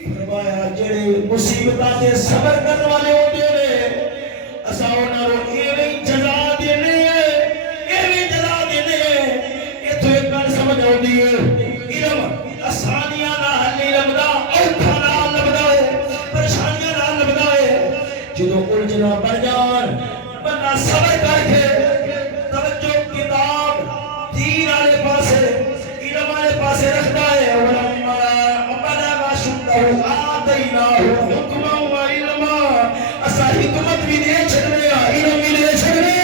فرمایا جڑے مصیبتاں تے صبر کرنے والے ہوتے ہیں اساں انہاں نوں ایویں جزا دینے ایویں جزا دینے ایتھے ایک گل سمجھ آؤندی ہے علم آسانیاں نال نہیں لبدا اوکھا نال لبدا ہے پریشانیاں نال لبدا ہے جدوں الجھنا بن جان بندہ صبر کر کے توجہ کتاب دین والے پاسے علم والے پاسے رکھدا ہے ولما بلغ اشدہ آتیناہ حکما وعلما اسا حکمت بھی دے چھڑنے علم بھی دے چھڑنے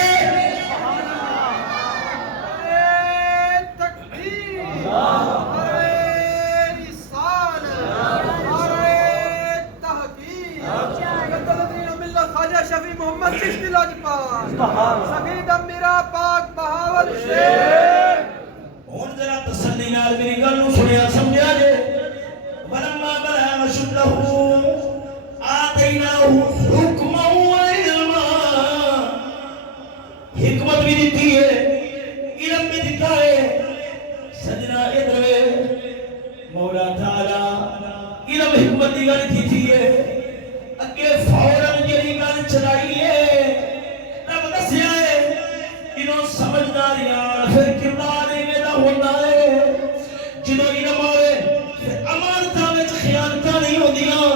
تکبیر نعرہ رسالت نعرہ تحقیق قدرتِ ملت خواجہ شفیع محمد چشتی لاجپت سفید میرا پاک بہاول شیر ہن ذرا تسلی نال میری گل نوں سنیا سمجھا جے ولما بلغ اشدہ آتیناہ حکما وعلما حکمت بھی دیتی ہے علم بھی دیتا ہے سجنا ادھر مولا تعالی علم حکمت دی گل کی ہے اگے فوراً جڑی گل چلائی ہے رب دسیا ہے انہوں سمجھداریاں پھر کردار ایویں دا ہوندا ہے جدوں علم ہوئے پھر امانتاں وچ خیانتاں نہیں ہوندیاں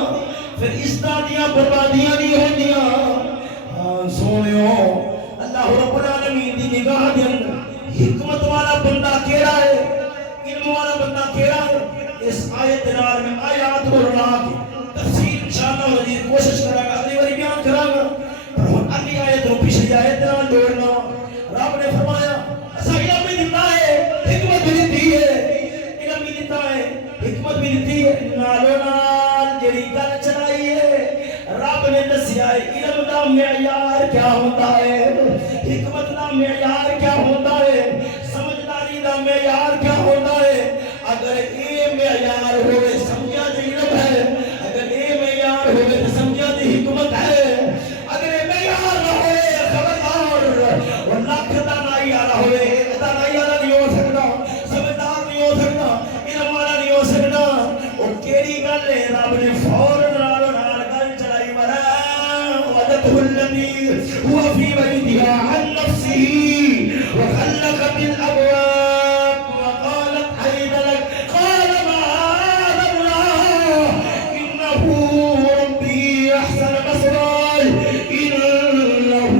پھر استادیاں بربادیاں نہیں ہوندیاں ہاں سونیو اللہ رب العالمین دی نگاہ دے اندر حکمت والا بندہ کیڑا ہے علم والا بندہ کیڑا ہے اس آیت نال میں آیات کو رلا کے تفسیر انشاءاللہ وزیر کوشش کرا گا اگلی باری بیان کرا گا پر ہن اگلی آیت رو پچھلی آیت نال جوڑنا رب نے فرمایا ایسا علم بھی دیتا ہے حکمت بھی دیتی ہے علم بھی دیتا ہے حکمت بھی دیتی ہے نالو نال جڑی گل چلائی ہے رب نے دسیا ہے علم دا معیار کیا ہوتا ہے حکمت دا معیار کیا ہوتا ہے سمجھداری دا معیار کیا ہوتا ہے اگر اے معیار ہوئے سمجھا جو علم ہے اگر اے معیار ہوئے تو سمجھا دی حکمت ہے اگر اے معیار نہ ہوئے خبردار رب نے فوراً نالو نال گل چلائی مرا ودته الذي هو في بيتها عن نفسه وغلقت الابواب وقالت حين لك قال معاذ الله انه ربي احسن مثواي انه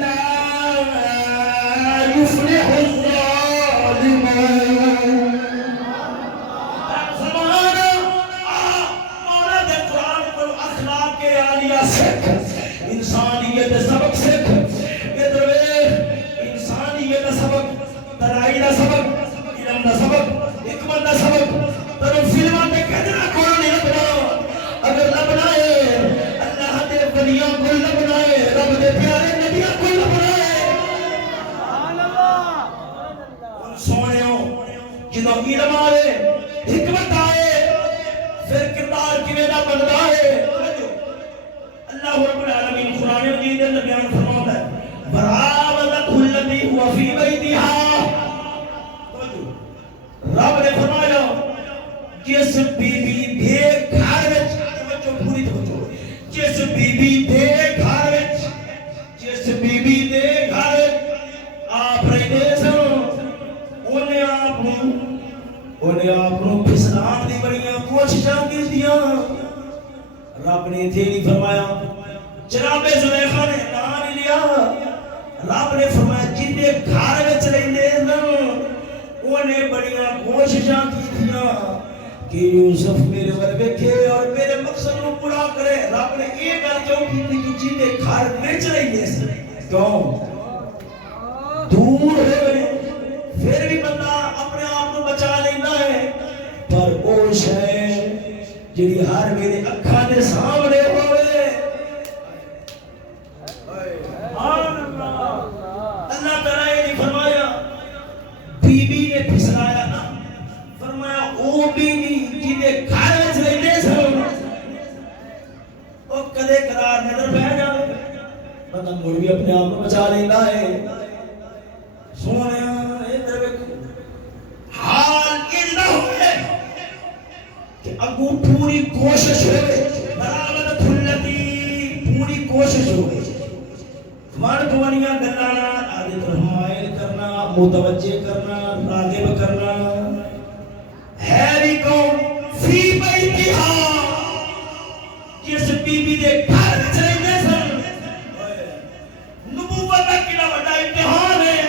لا يفلح الظالمون. انسانیت سبق سکھ ادھر انسانیت سبق ترائی دا سبق علم دا سبق حکمت دا سبق تر فلماں تے کدنا کوئی نہیں لبنا اگر لبنا ہے اللہ دے ولیاں کو لبنا ہے رب دے پیارے نبیاں کو لبنا ہے. سبحان اللہ سونےو جدوں علم آئے حکمت آئے پھر کردار کیویں دا بندا ہے. اللہ رب العالمین قرآن مجید میں بیان فرماتا ہے براءۃ الذی هو فی بیتها. رب نے فرمایا جس بی بی دے گھر وچ توجہ پوری توجہ جس بی بی دے گھر وچ جس بی بی دے گھر آپ رہندے سن اونے آپ نوں پھسلان دی بڑیاں کوششاں کیتیاں. رب نے یہ نہیں فرمایا جناب زلیخا نے نام نہیں لیا. رب نے فرمایا جن کے گھر وچ رہندے سن اونے بڑیاں کوششاں کیتیاں کہ یوسف میرے ور ویکھے اور میرے مقصد نو پورا کرے. رب نے یہ گل کیوں کیتی کہ جن کے گھر وچ رہندے سن کیوں دور ہوئے پھر بھی بندہ اپنے آپ کو بچا لینا ہے پر او شے جڑی ہر میرے اکھاں دے سامنے ہوئے. اللہ تعالیٰ نے فرمایا بی بی نے پھسلایا نا فرمایا او بی بی جنے گھر وچ رہندے سن او کدے قرار نظر پہ جاوے بندہ مڑ بھی اپنے آپ کو بچا لیندا ہے. سونیا ادھر ویکھو حال کیڑا ہوئے کہ اگو پوری کوشش ہوئے براءۃ الذی پوری کوشش ہوئے من دوانیاں گلانا آدھے طرف مائل کرنا متوجہ کرنا راغب کرنا ہے بھی کون فی بیتہا جس بی بی دے گھر وچ رہندے سن. نبوت دا کیڑا بڑا امتحان ہے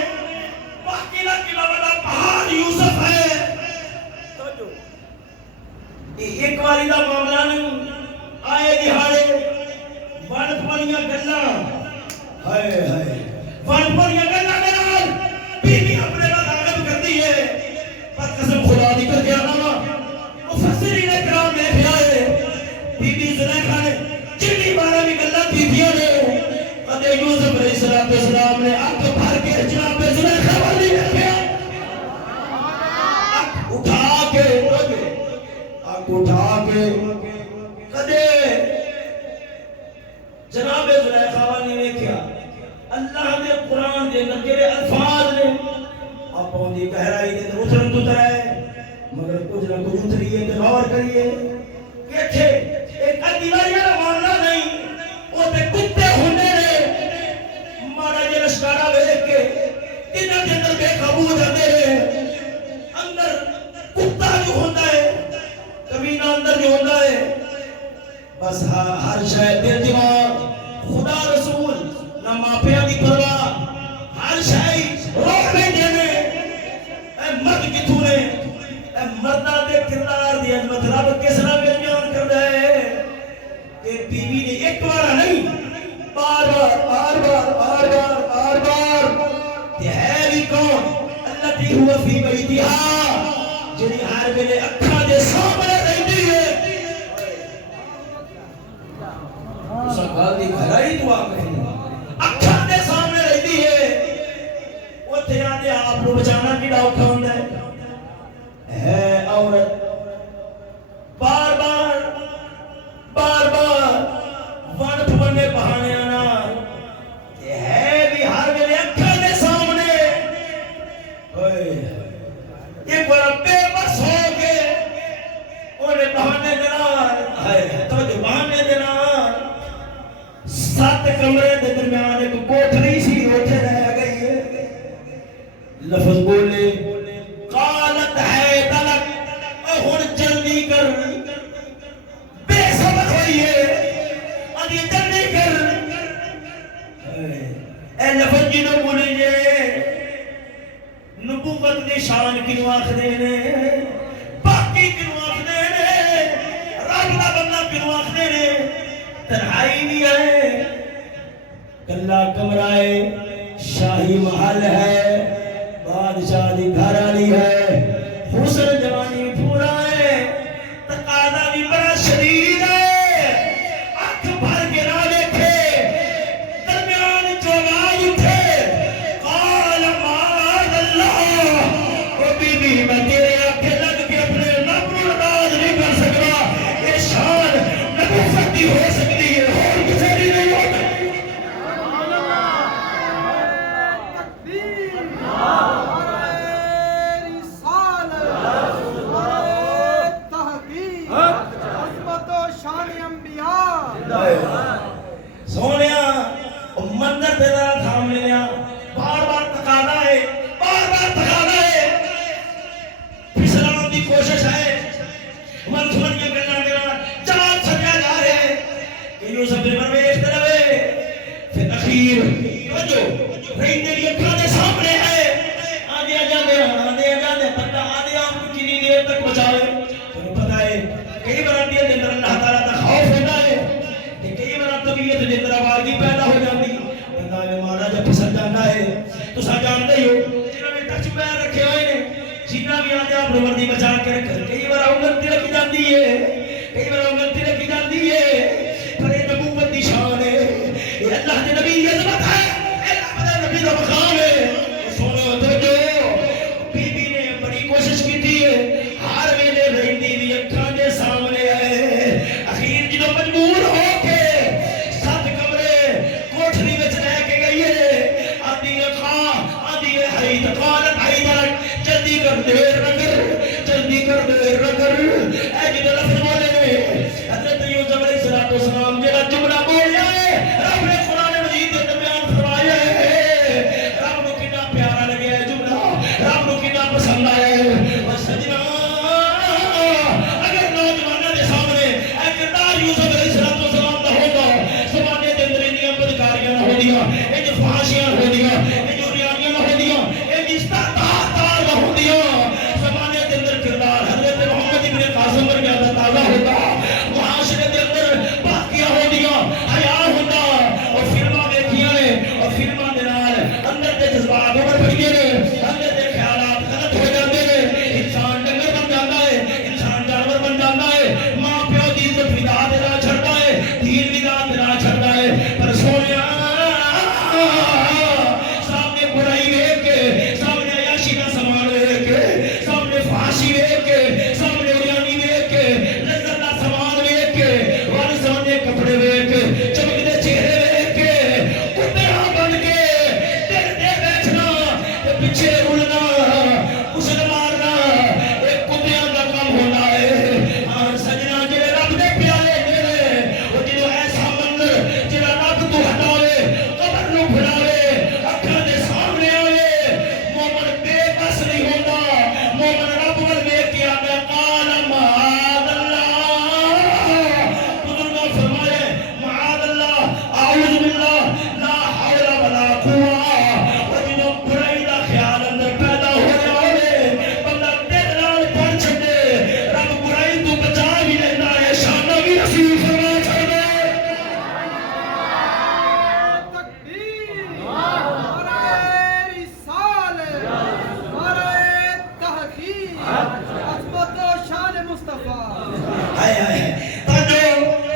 باقی دا کیڑا بڑا پہاڑ یوسف ہے. ایک واری دا معاملہ نہیں آئے دہاڑے ون پولیاں گلاں ہائے ہائے ون پولیاں گلاں دے نال بی بی اپنے نال راغب کردی ہے پر قسم خدا دی کر کے آنا مفسرین کرام نے بیانے بی بی زلیخا نے جنی بارہ بھی گلاں کیتیاں نے تے یوسف علیہ السلام نے اکھ بھر کے جناب زلیخا والی رکھیا اٹھا کے کدے جناب زلیخا والی نے کیا اللہ دے قرآن دے اندر الفاظ نے آپ دی گہرائی دے اندر اترن تو ترائے مگر کچھ نہ کچھ اتریے تے غور کریے کہ تھے ایک ادیواری والا معاملہ نہیں وہ تے کتے ہوندے نے مارا جے لشکارا ویکھ کے تیناں دے اندر بے قابو جاندے نے اندر کتا جو ہوندا ہے کبھی نہ اندر جو ہوتا ہے بس ہر شاید دل دماغ خدا رسول نہ ماپیاں دی پرواہ ہر شاید روح میں دینے اے مرد کتھوں نے اے مردہ دے کردار دی عظمت رب کس طرح بیان کر دے کہ بی بی نے ایک بار نہیں بار بار بار بار بار بار بار بار تے ہے بھی کون الذی هو فی بیتہا جنی ہر ویلے اکھاں دے سامنے رہندی ہے. اس گل دی گہرائی دعا کریں اکھاں دے سامنے رہندی ہے اوتھے آندے آپ نوں بچانا کیڑا اوکھا ہوندا ہے عورت بار بار بار بار ون پھونے بہانے نال ہے بھی ہر ویلے اکھاں دے سامنے ایک بار بے بس ہو کے انہیں بہانے کمرہ ہے، شاہی محل ہے، بادشاہ دی گھر والی ہے، حسن جوانی پورا ہے، تقاضا بھی بڑا شدید ہے، آنکھ بھر کے نہ دیکھے، درمیان جو آواز اٹھے، قال معاذ اللہ، او بی بی میں تیرے آنکھیں لگ کے اپنے رب کو ناراض نہیں کر سکتا، یہ شان نبوت کی ہو سکتی ہے اور کسی بھی نہیں ہو سکتی۔ سونیا منظر پہ ذرا تھام لیا، بار بار تقاضا ہے، بار بار تقاضا ہے، پھسلانے کی کوشش ہے، منصور کے گلا گلا جان سکیا جا رہے ہیں کہ یوسف بن پرویش طلبے، پھر اخیر جو رہنے کی اکھانے سامنے ہے، آدھے جانے پتہ آدھے آپ کو کتنی دیر تک بچائے، تمہیں پتہ ہے کئی بار دل کے اندر اللہ تعالیٰ کا خوف ہوتا ہے، کئی بار طبیعت کے اندر آوازی پیدا ہو جاتی، بندہ میں مالا جب پھسل جاتا ہے تو سا جانتے ہی ہو جنہوں نے ٹچ پیر رکھے ہوئے ہیں، جنہ بھی آدھے آپ نمردی بچا کے رکھ، کئی بار غلطی رکھی جاتی ہے، کئی بار غلطی رکھی جاتی ہے، پر یہ نبوت کی شان ہے، یہ اللہ کے نبی کی عظمت ہے، اللہ کے نبی کا مقام ہے۔ سونے تو جو بی بی نے بڑی کوشش کی تھی، ہر ویلے رہندی بھی اکھاں دے سامنے ہے، اخیر جدوں مجبور ہو کے سات کمرے کوٹھری وچ رہ کے گئی ہے، آدھی اکھاں آدھی ہائی تقالت ہائی درک جلدی کر دیر نہ کر، جلدی کر دیر نہ کر، اے جدوں لفظ بولے نے حضرت یوسف علیہ السلام جڑا جملہ بولیا ہے رب نے قرآن مجید کے بیان فرمایا ہے، رب کو کتنا پیارا لگیا ہے جملہ، رب کو کتنا پسند آیا ہے، اور سجنا اگر نوجوانوں کے سامنے اے کردار یوسف علیہ السلام کا ہوگا، زمانے کے اندر انہی بدکاریاں نہ ہو دیا، انہی فحاشیاں ہو دیا، انہی ریاضیاں نہ ہو دیا، انہی استعداد نہ ہو دیا، زمانے کے اندر کردار حضرت محمد ابن قاسم پر زیادہ تازہ ہوتا، معاشرے کے اندر باقیہ ہو دیا، حیا ہوتا، اور فلماں دیکھیاں نے، اور فلماں دے نال اندر دے جذبات ابھر پڑتے نے، اندر دے خیالات غلط ہو جاتے ہیں، انسان ڈنگر بن جاتا ہے، انسان جانور بن جاتا ہے، ماں پیو دی عزت ودا دینا چھڑتا ہے، دین ودا دینا چھڑتا ہے، پر سونیا سامنے برائی دیکھ کے، سامنے عیاشی کا سامان دیکھ کے، سامنے فحاشی دیکھ کے، سامنے ریانی دیکھ کے، لذت کا سامان دیکھ کے، والے سامنے کپڑے دیکھ کے، چمکتے چہرے دیکھ کے، کتنا بن کے دل دے بیٹھنا تے پیچھے رولنا، اسے مارنا، ایک کتیاں کا کام ہونا ہے۔ ہاں سجنا جڑے رب دے پیارے نے، وہ جدوں ایسا منظر جڑا رب تو ہٹاوے، قبر نو بھلاوے، اکھاں دے سامنے آوے، مومن بے بس نہیں ہوتا، مومن رب ول ویکھ کے آندا قال معاذ اللہ، بزرگاں فرمایا معاذ اللہ، اعوذ باللہ، لا حول ولا قوہ، وہ جدوں برائی دا خیال اندر پیدا ہو جاوے، بندہ دل نال پڑھ چھڈے، رب برائی تو بچا بھی لینا ہے، شانہ بھی نصیب فرما چھڈے۔ ہائے ہائے توجہ،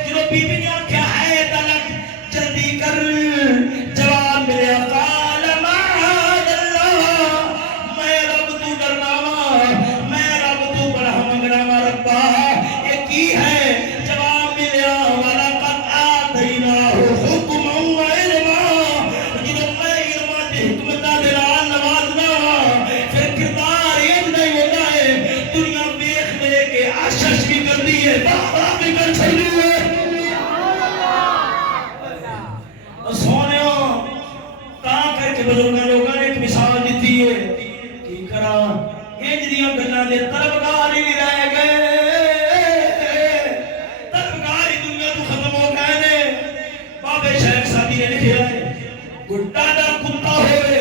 جدوں بی بی نے آکھیا ہے تلک جلدی کر، جواب ملیا قال معاذ اللہ، میں رب تو ڈرنا وا، میں رب تو بڑا منگنا وا ربا، یہ کی ہے؟ جواب ملیا وَلَقَدْ آتَيْنَاهُ حُكْمًا وَعِلْمًا، جدوں میں علم تے حکمتاں دے نال نوازنا وا، پھر کردار یہ نہیں ہوتا ہے، دنیا ویکھ لے کے آشش بھی کرتی ہے، باہر بھی کر چھڑی ہے۔ سونیوں تاں کر کے بزرگاں لوگاں نے ایک مثال دیتی ہے، کی کراں انج دیاں گلاں دے طلبگار ہی نہیں رہ گئے، طلبگار ہی دنیا تو ختم ہو گئے نے۔ بابے شیخ سادی نے لکھیا ہے، کوئی ڈاڈا کتا ہوئے،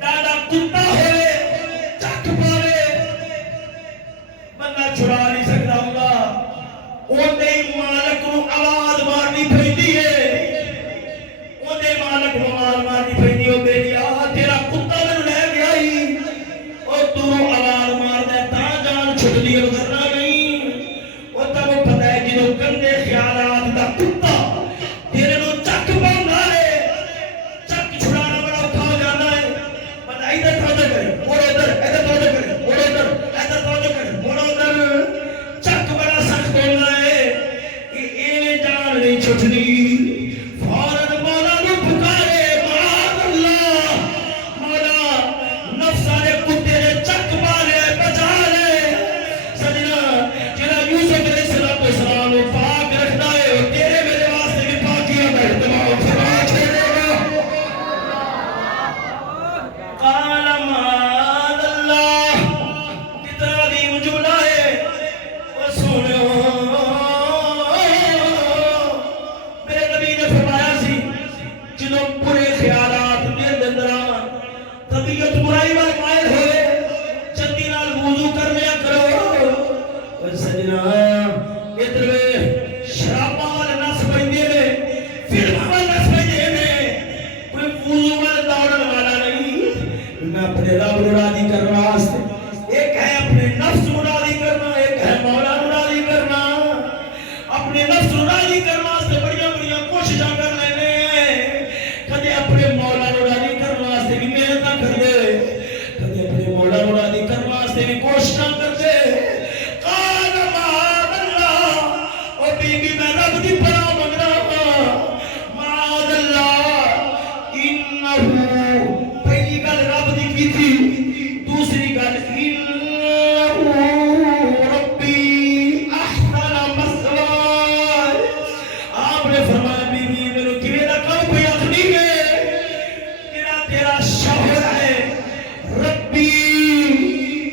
ڈاڈا کتا ہوئے، چک پاوے، بندہ چھڑا نہیں سکتا ہوگا، اونتے مالک نو آواز مارنی پڑتی ہے، اونتے مالک نو چھٹ دیا کرنا نہیں وہ تب پتہ ہے جنہوں گندے خیالات دا کتا تیرے نو چک پاؤں ہے چک چھڑانا بڑا اٹھا ہو جانا ہے پتہ ادھر توجہ کرے موڑو ادھر توجہ کرے موڑو ادھر توجہ کرے موڑو ادھر چک بڑا سخت ہونا ہے کہ ایویں جان نہیں چھٹنی فوراً مولا نو پکارے معاذ اللہ مولا نفس والے کتے نے چک مارے بچا لے سجنا جڑا یوسف علیہ السلام کو پاک رکھتا ہے وہ تیرے میرے واسطے بھی پاکیوں کا اہتمام فرما چھوڑے گا قال معاذ اللہ کتنا عظیم جملہ ہے وہ سنو میرے نبی نے فرمایا سی جنہوں برے خیالات دل دے اندر آن طبیعت برائی وال مائل ہوئے جلدی نال وضو کر لیا کرو اور سجنا ادھر شراباں وال نس پیندے نے فلماں وال نس پیندے نے کوئی وضو وال دوڑن والا نہیں میں اپنے رب نو راضی کرنا واسطے ایک ہے اپنے نفس نو راضی کرنا ایک ہے مولا نو راضی کرنا اپنے نفس نو راضی کرنا واسطے بڑیاں بڑیاں کوششاں کر لینے کدے اپنے مولا نو راضی کرنا واسطے بھی محنت کر دے کدے اپنے مولا نو راضی کرنا واسطے بھی کوششاں کر دے قال معاذ اللہ او بی بی میں رب دی پناہ منگنا معاذ اللہ انہو پہلی گل رب دی کی تھی دوسری گل انہو ربی احسن مثواي آپ نے فرمایا بی بی میرے کیویں دا کم کوئی آخری ہے تیرا تیرا شوہر ہے ربی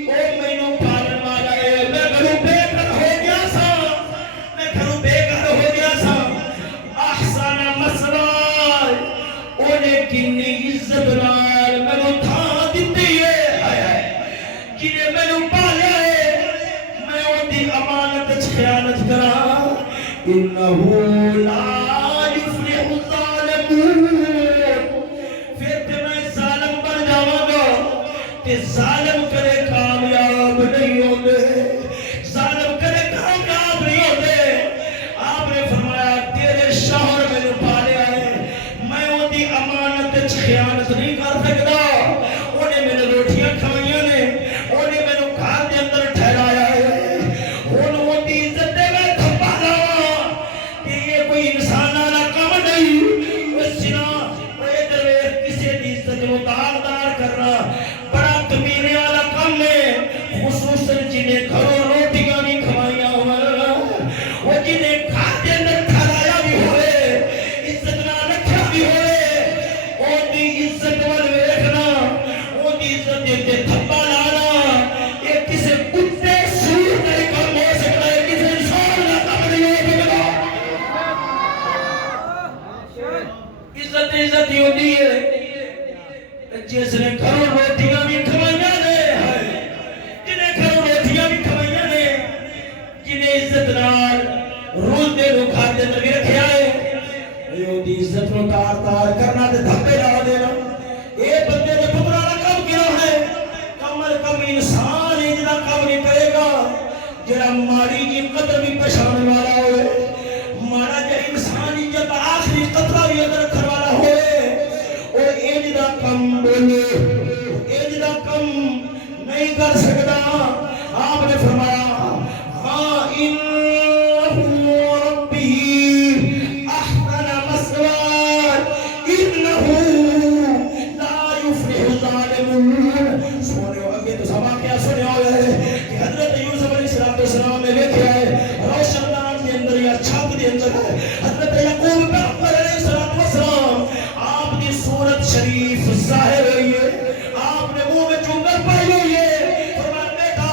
او مینوں پالن والا ہے میں گھروں بے گھر ہو گیا سا میں گھروں بے گھر ہو گیا سا احسن مثواي اونے کنی عزت نال مینوں تھاں دتی ہے جنہیں مینوں پالیا ہے میں اودی امانت وچ خیانت کراں انہو لا یفلح الظالمون پھر تے میں ظالم بن جاواں گا تے ظالم کرے کامیاب نہیں ہوندے ظالم کرے کامیاب نہیں ہوندے آپ نے فرمایا تیرے شوہر مینوں پالیا ہے میں اودی امانت وچ خیانت نہیں کر سکدا اونے مینوں روٹیاں کھوائیاں نے اونے مینوں گھر دے اندر ٹھہرایا ہے ہن اودی عزت دے میں تھپا لاواں کہ یہ کوئی انسان والا کام نہیں اس سنا ادھر کسی دی عزت نو داغدار کرنا بڑا کمینے والا کام ہے خصوصاً جنہیں گھروں روٹیاں نہیں کھوائیاں وہ جنہیں گھر دے اندر ٹھہرایا بھی ہوئے عزت نال رکھیا بھی ہوئے اودی عزت ول ویکھنا اودی عزت دے تے تھپا لانا یہ کسے کتے سور دا کام ہو سکتا ہے کسے انسان دا کام نہیں ہو سکتا عزت ہی ہوتی ہے جس نے گھروں روٹیاں بھی کھوائیاں نے جنہیں گھروں روٹیاں بھی کھوائیاں نے جنہیں عزت نال روز دے لو گھر دے اندر بھی رکھیا ہے یہ عزت نو تار تار کرنا تے دھبے لا دینا یہ بندے دے پترا دا کم کیا ہے کم از کم انسان انج دا کم نہیں کرے گا جڑا ماڑی جی قدر بھی پہچان والا ہوئے ماڑا جا انسانی جب آخری قطرہ بھی اندر رکھن والا ہوئے اور انج دا کم بولے انج دا کم نہیں کر سکتا آپ نے فرمایا ہاں انہو ربی احسن مثواي انہو لا یفلح الظالمون سونے اگے تو سبا کیا سنے ہوئے کہ حضرت یوسف علیہ السلام نے دیکھا ہے روشن دان کے اندر یا چھت کے اندر حضرت یعقوب پیغمبر علیہ السلام آپ کی صورت شریف ظاہر ہوئی ہے آپ نے منہ میں چنگر پائی ہوئی ہے فرمایا بیٹا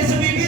اس بی بی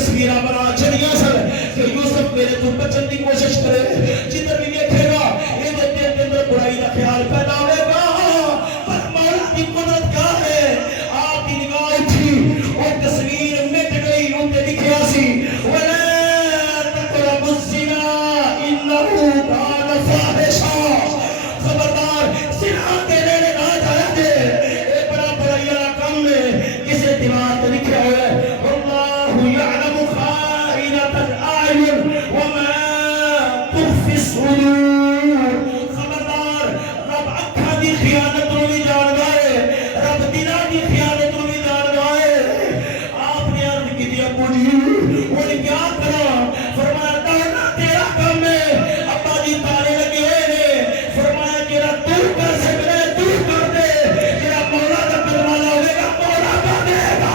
تصویراں بنا چھڑیاں سن کہ یوسف میرے تو بچن کی کوشش کرے جدھر بھی دیکھے گا یہ دل کے اندر برائی کا خیال پیدا ہوئے گا پر مولا کی قدرت کیا ہے آپ کی نگاہ اٹھی اور تصویر مٹ گئی ان کے لکھیا سی وَلَا تَقْرَبُوا الزِّنَا إِنَّهُ كَانَ فَاحِشًا خبردار زنا کے نیڑے نہ جایا جے اے بڑا برائی والا کام ہے کسے دیوار تے لکھیا ہوا ہے واللہ یعلم خائنۃ الاعین وما تخفی الصدور خبردار رب اکھاں دی خیانت نوں بھی جاندا ہے رب دلاں دی خیانت نوں بھی جاندا ہے آپ نے عرض کی ابو جی ہن کیا کراں فرمایا تانا تیرا کام ہے ابا جی تانے لگے ہوئے نے فرمایا جڑا تو کر سکدا ہے تو کر دے جڑا مولا دا کرنے والا ہوے گا مولا کر دے گا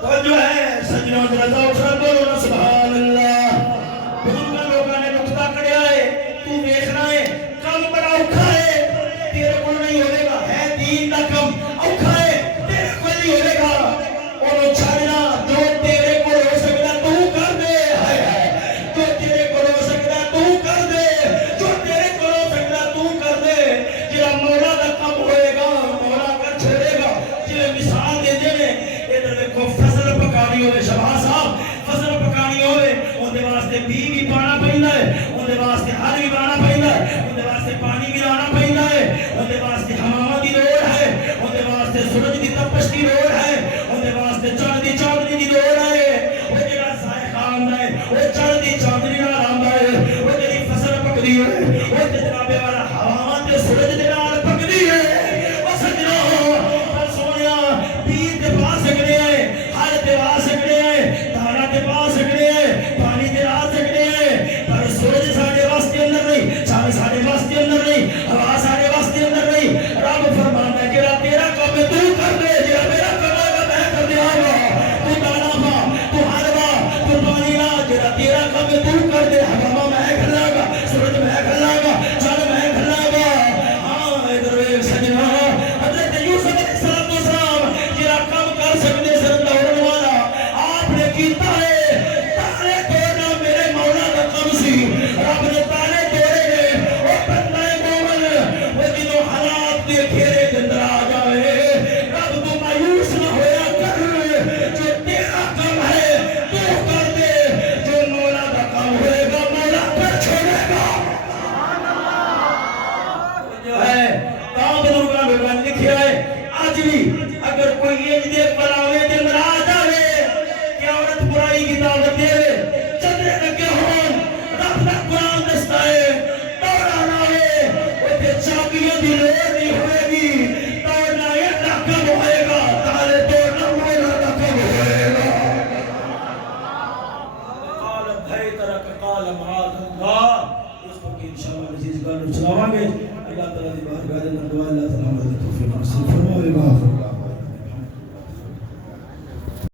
اور جو ہے سجنوں ذرا ذوق سے بولو نا سبحان اللہ بزرگاں لوگاں نے نقطہ کڑیا ہے تو دیکھنا ہے کم بڑا اوکھا ہے تیرے کو نہیں ہوے گا ہے دین دا کم اوکھا ہے تیرے کو نہیں ہوے گا اونوں چھڑنا جو تیرے کو ہو سکدا تو کر دے ہائے ہائے جو تیرے کو ہو سکدا تو کر دے جو تیرے کو ہو سکدا تو کر دے جڑا مولا دا کم ہوئے گا مولا کر چھوڑے گا جے مثال دے دے نے ادھر دیکھو فصل پکانی ہوے شباز صاحب فصل پکانی ہوے اون دے واسطے بھی پانا پیندا ہے اون دے واسطے ہل بھی بانا پیندا ہے اون دے واسطے پانی بھی لانا پیندا ہے اون دے واسطے ہوا دی لوڑ ہے اون دے واسطے سورج دی تپش دی لوڑ ہے اون دے واسطے چاند دی چاندنی دی لوڑ ہے او جڑا ذائقہ آندا ہے او چاند دی چاندنی نال آندا ہے او جڑی فصل پکدی ہے او تے جناب والا ہوا تے سورج دے نال پکدی ہے او سجنوں پر سونیا پیر تے پا سکدے ہیں ہل تے وا سکدے ہیں تارا تے پا سکدے ہیں پانی تے آ سکدے ہیں پر سورج ساڈے واسطے اندر نہیں چاند ساڈے واسطے اندر نہیں ہوا ساڈے واسطے اندر نہیں رب فرماندا ہے جڑا تیرا کام ہے تو کر دے جڑا میرا کام ہے میں کر دیاں گا تو دانا پا تو ہلوا تو پانی لا جڑا تیرا کام ہے تو کر دے ہوا میں کھلاں گا سورج میں کھلاں گا چاند میں کھلاں گا ہاں ادھر ویکھ سجنا حضرت یوسف علیہ السلام جڑا کام کر سکدے سن دوڑن والا آپ نے کیتا ہے تانے توڑنا میرے مولا دا کام سی رب نے تانے توڑے نے او بندہ مومن وہ جدوں حالات دے گھیرے دے اندر آ جاوے رب تو مایوس نہ ہویا کر جو تیرا کام ہے تو کر دے جو مولا دا کام ہوئے گا مولا کر چھوڑے گا جو ہے کام بزرگاں لوگاں نے لکھیا ہے آج بھی اگر کوئی ایج دے بلاوے دے اندر آ جاوے کہ عورت برائی کی دعوت دے چندرے لگے ہون رب دا قرآن دستا ہے دوڑا لاوے وہ تے چابیوں دی لوڑ نہیں ہوئے گی دوڑنا یہ دا کم ہوئے گا تارے دوڑنا مولا دا کم ہوئے گا قال بھائی ترک قال معاذ اللہ اس پر کہ انشاءاللہ عزیز گل چلاواں گے اللہ تعالی دی بارگاہ دے اندر دعا اللہ تعالی ہماری توفیق نصیب فرمائے گا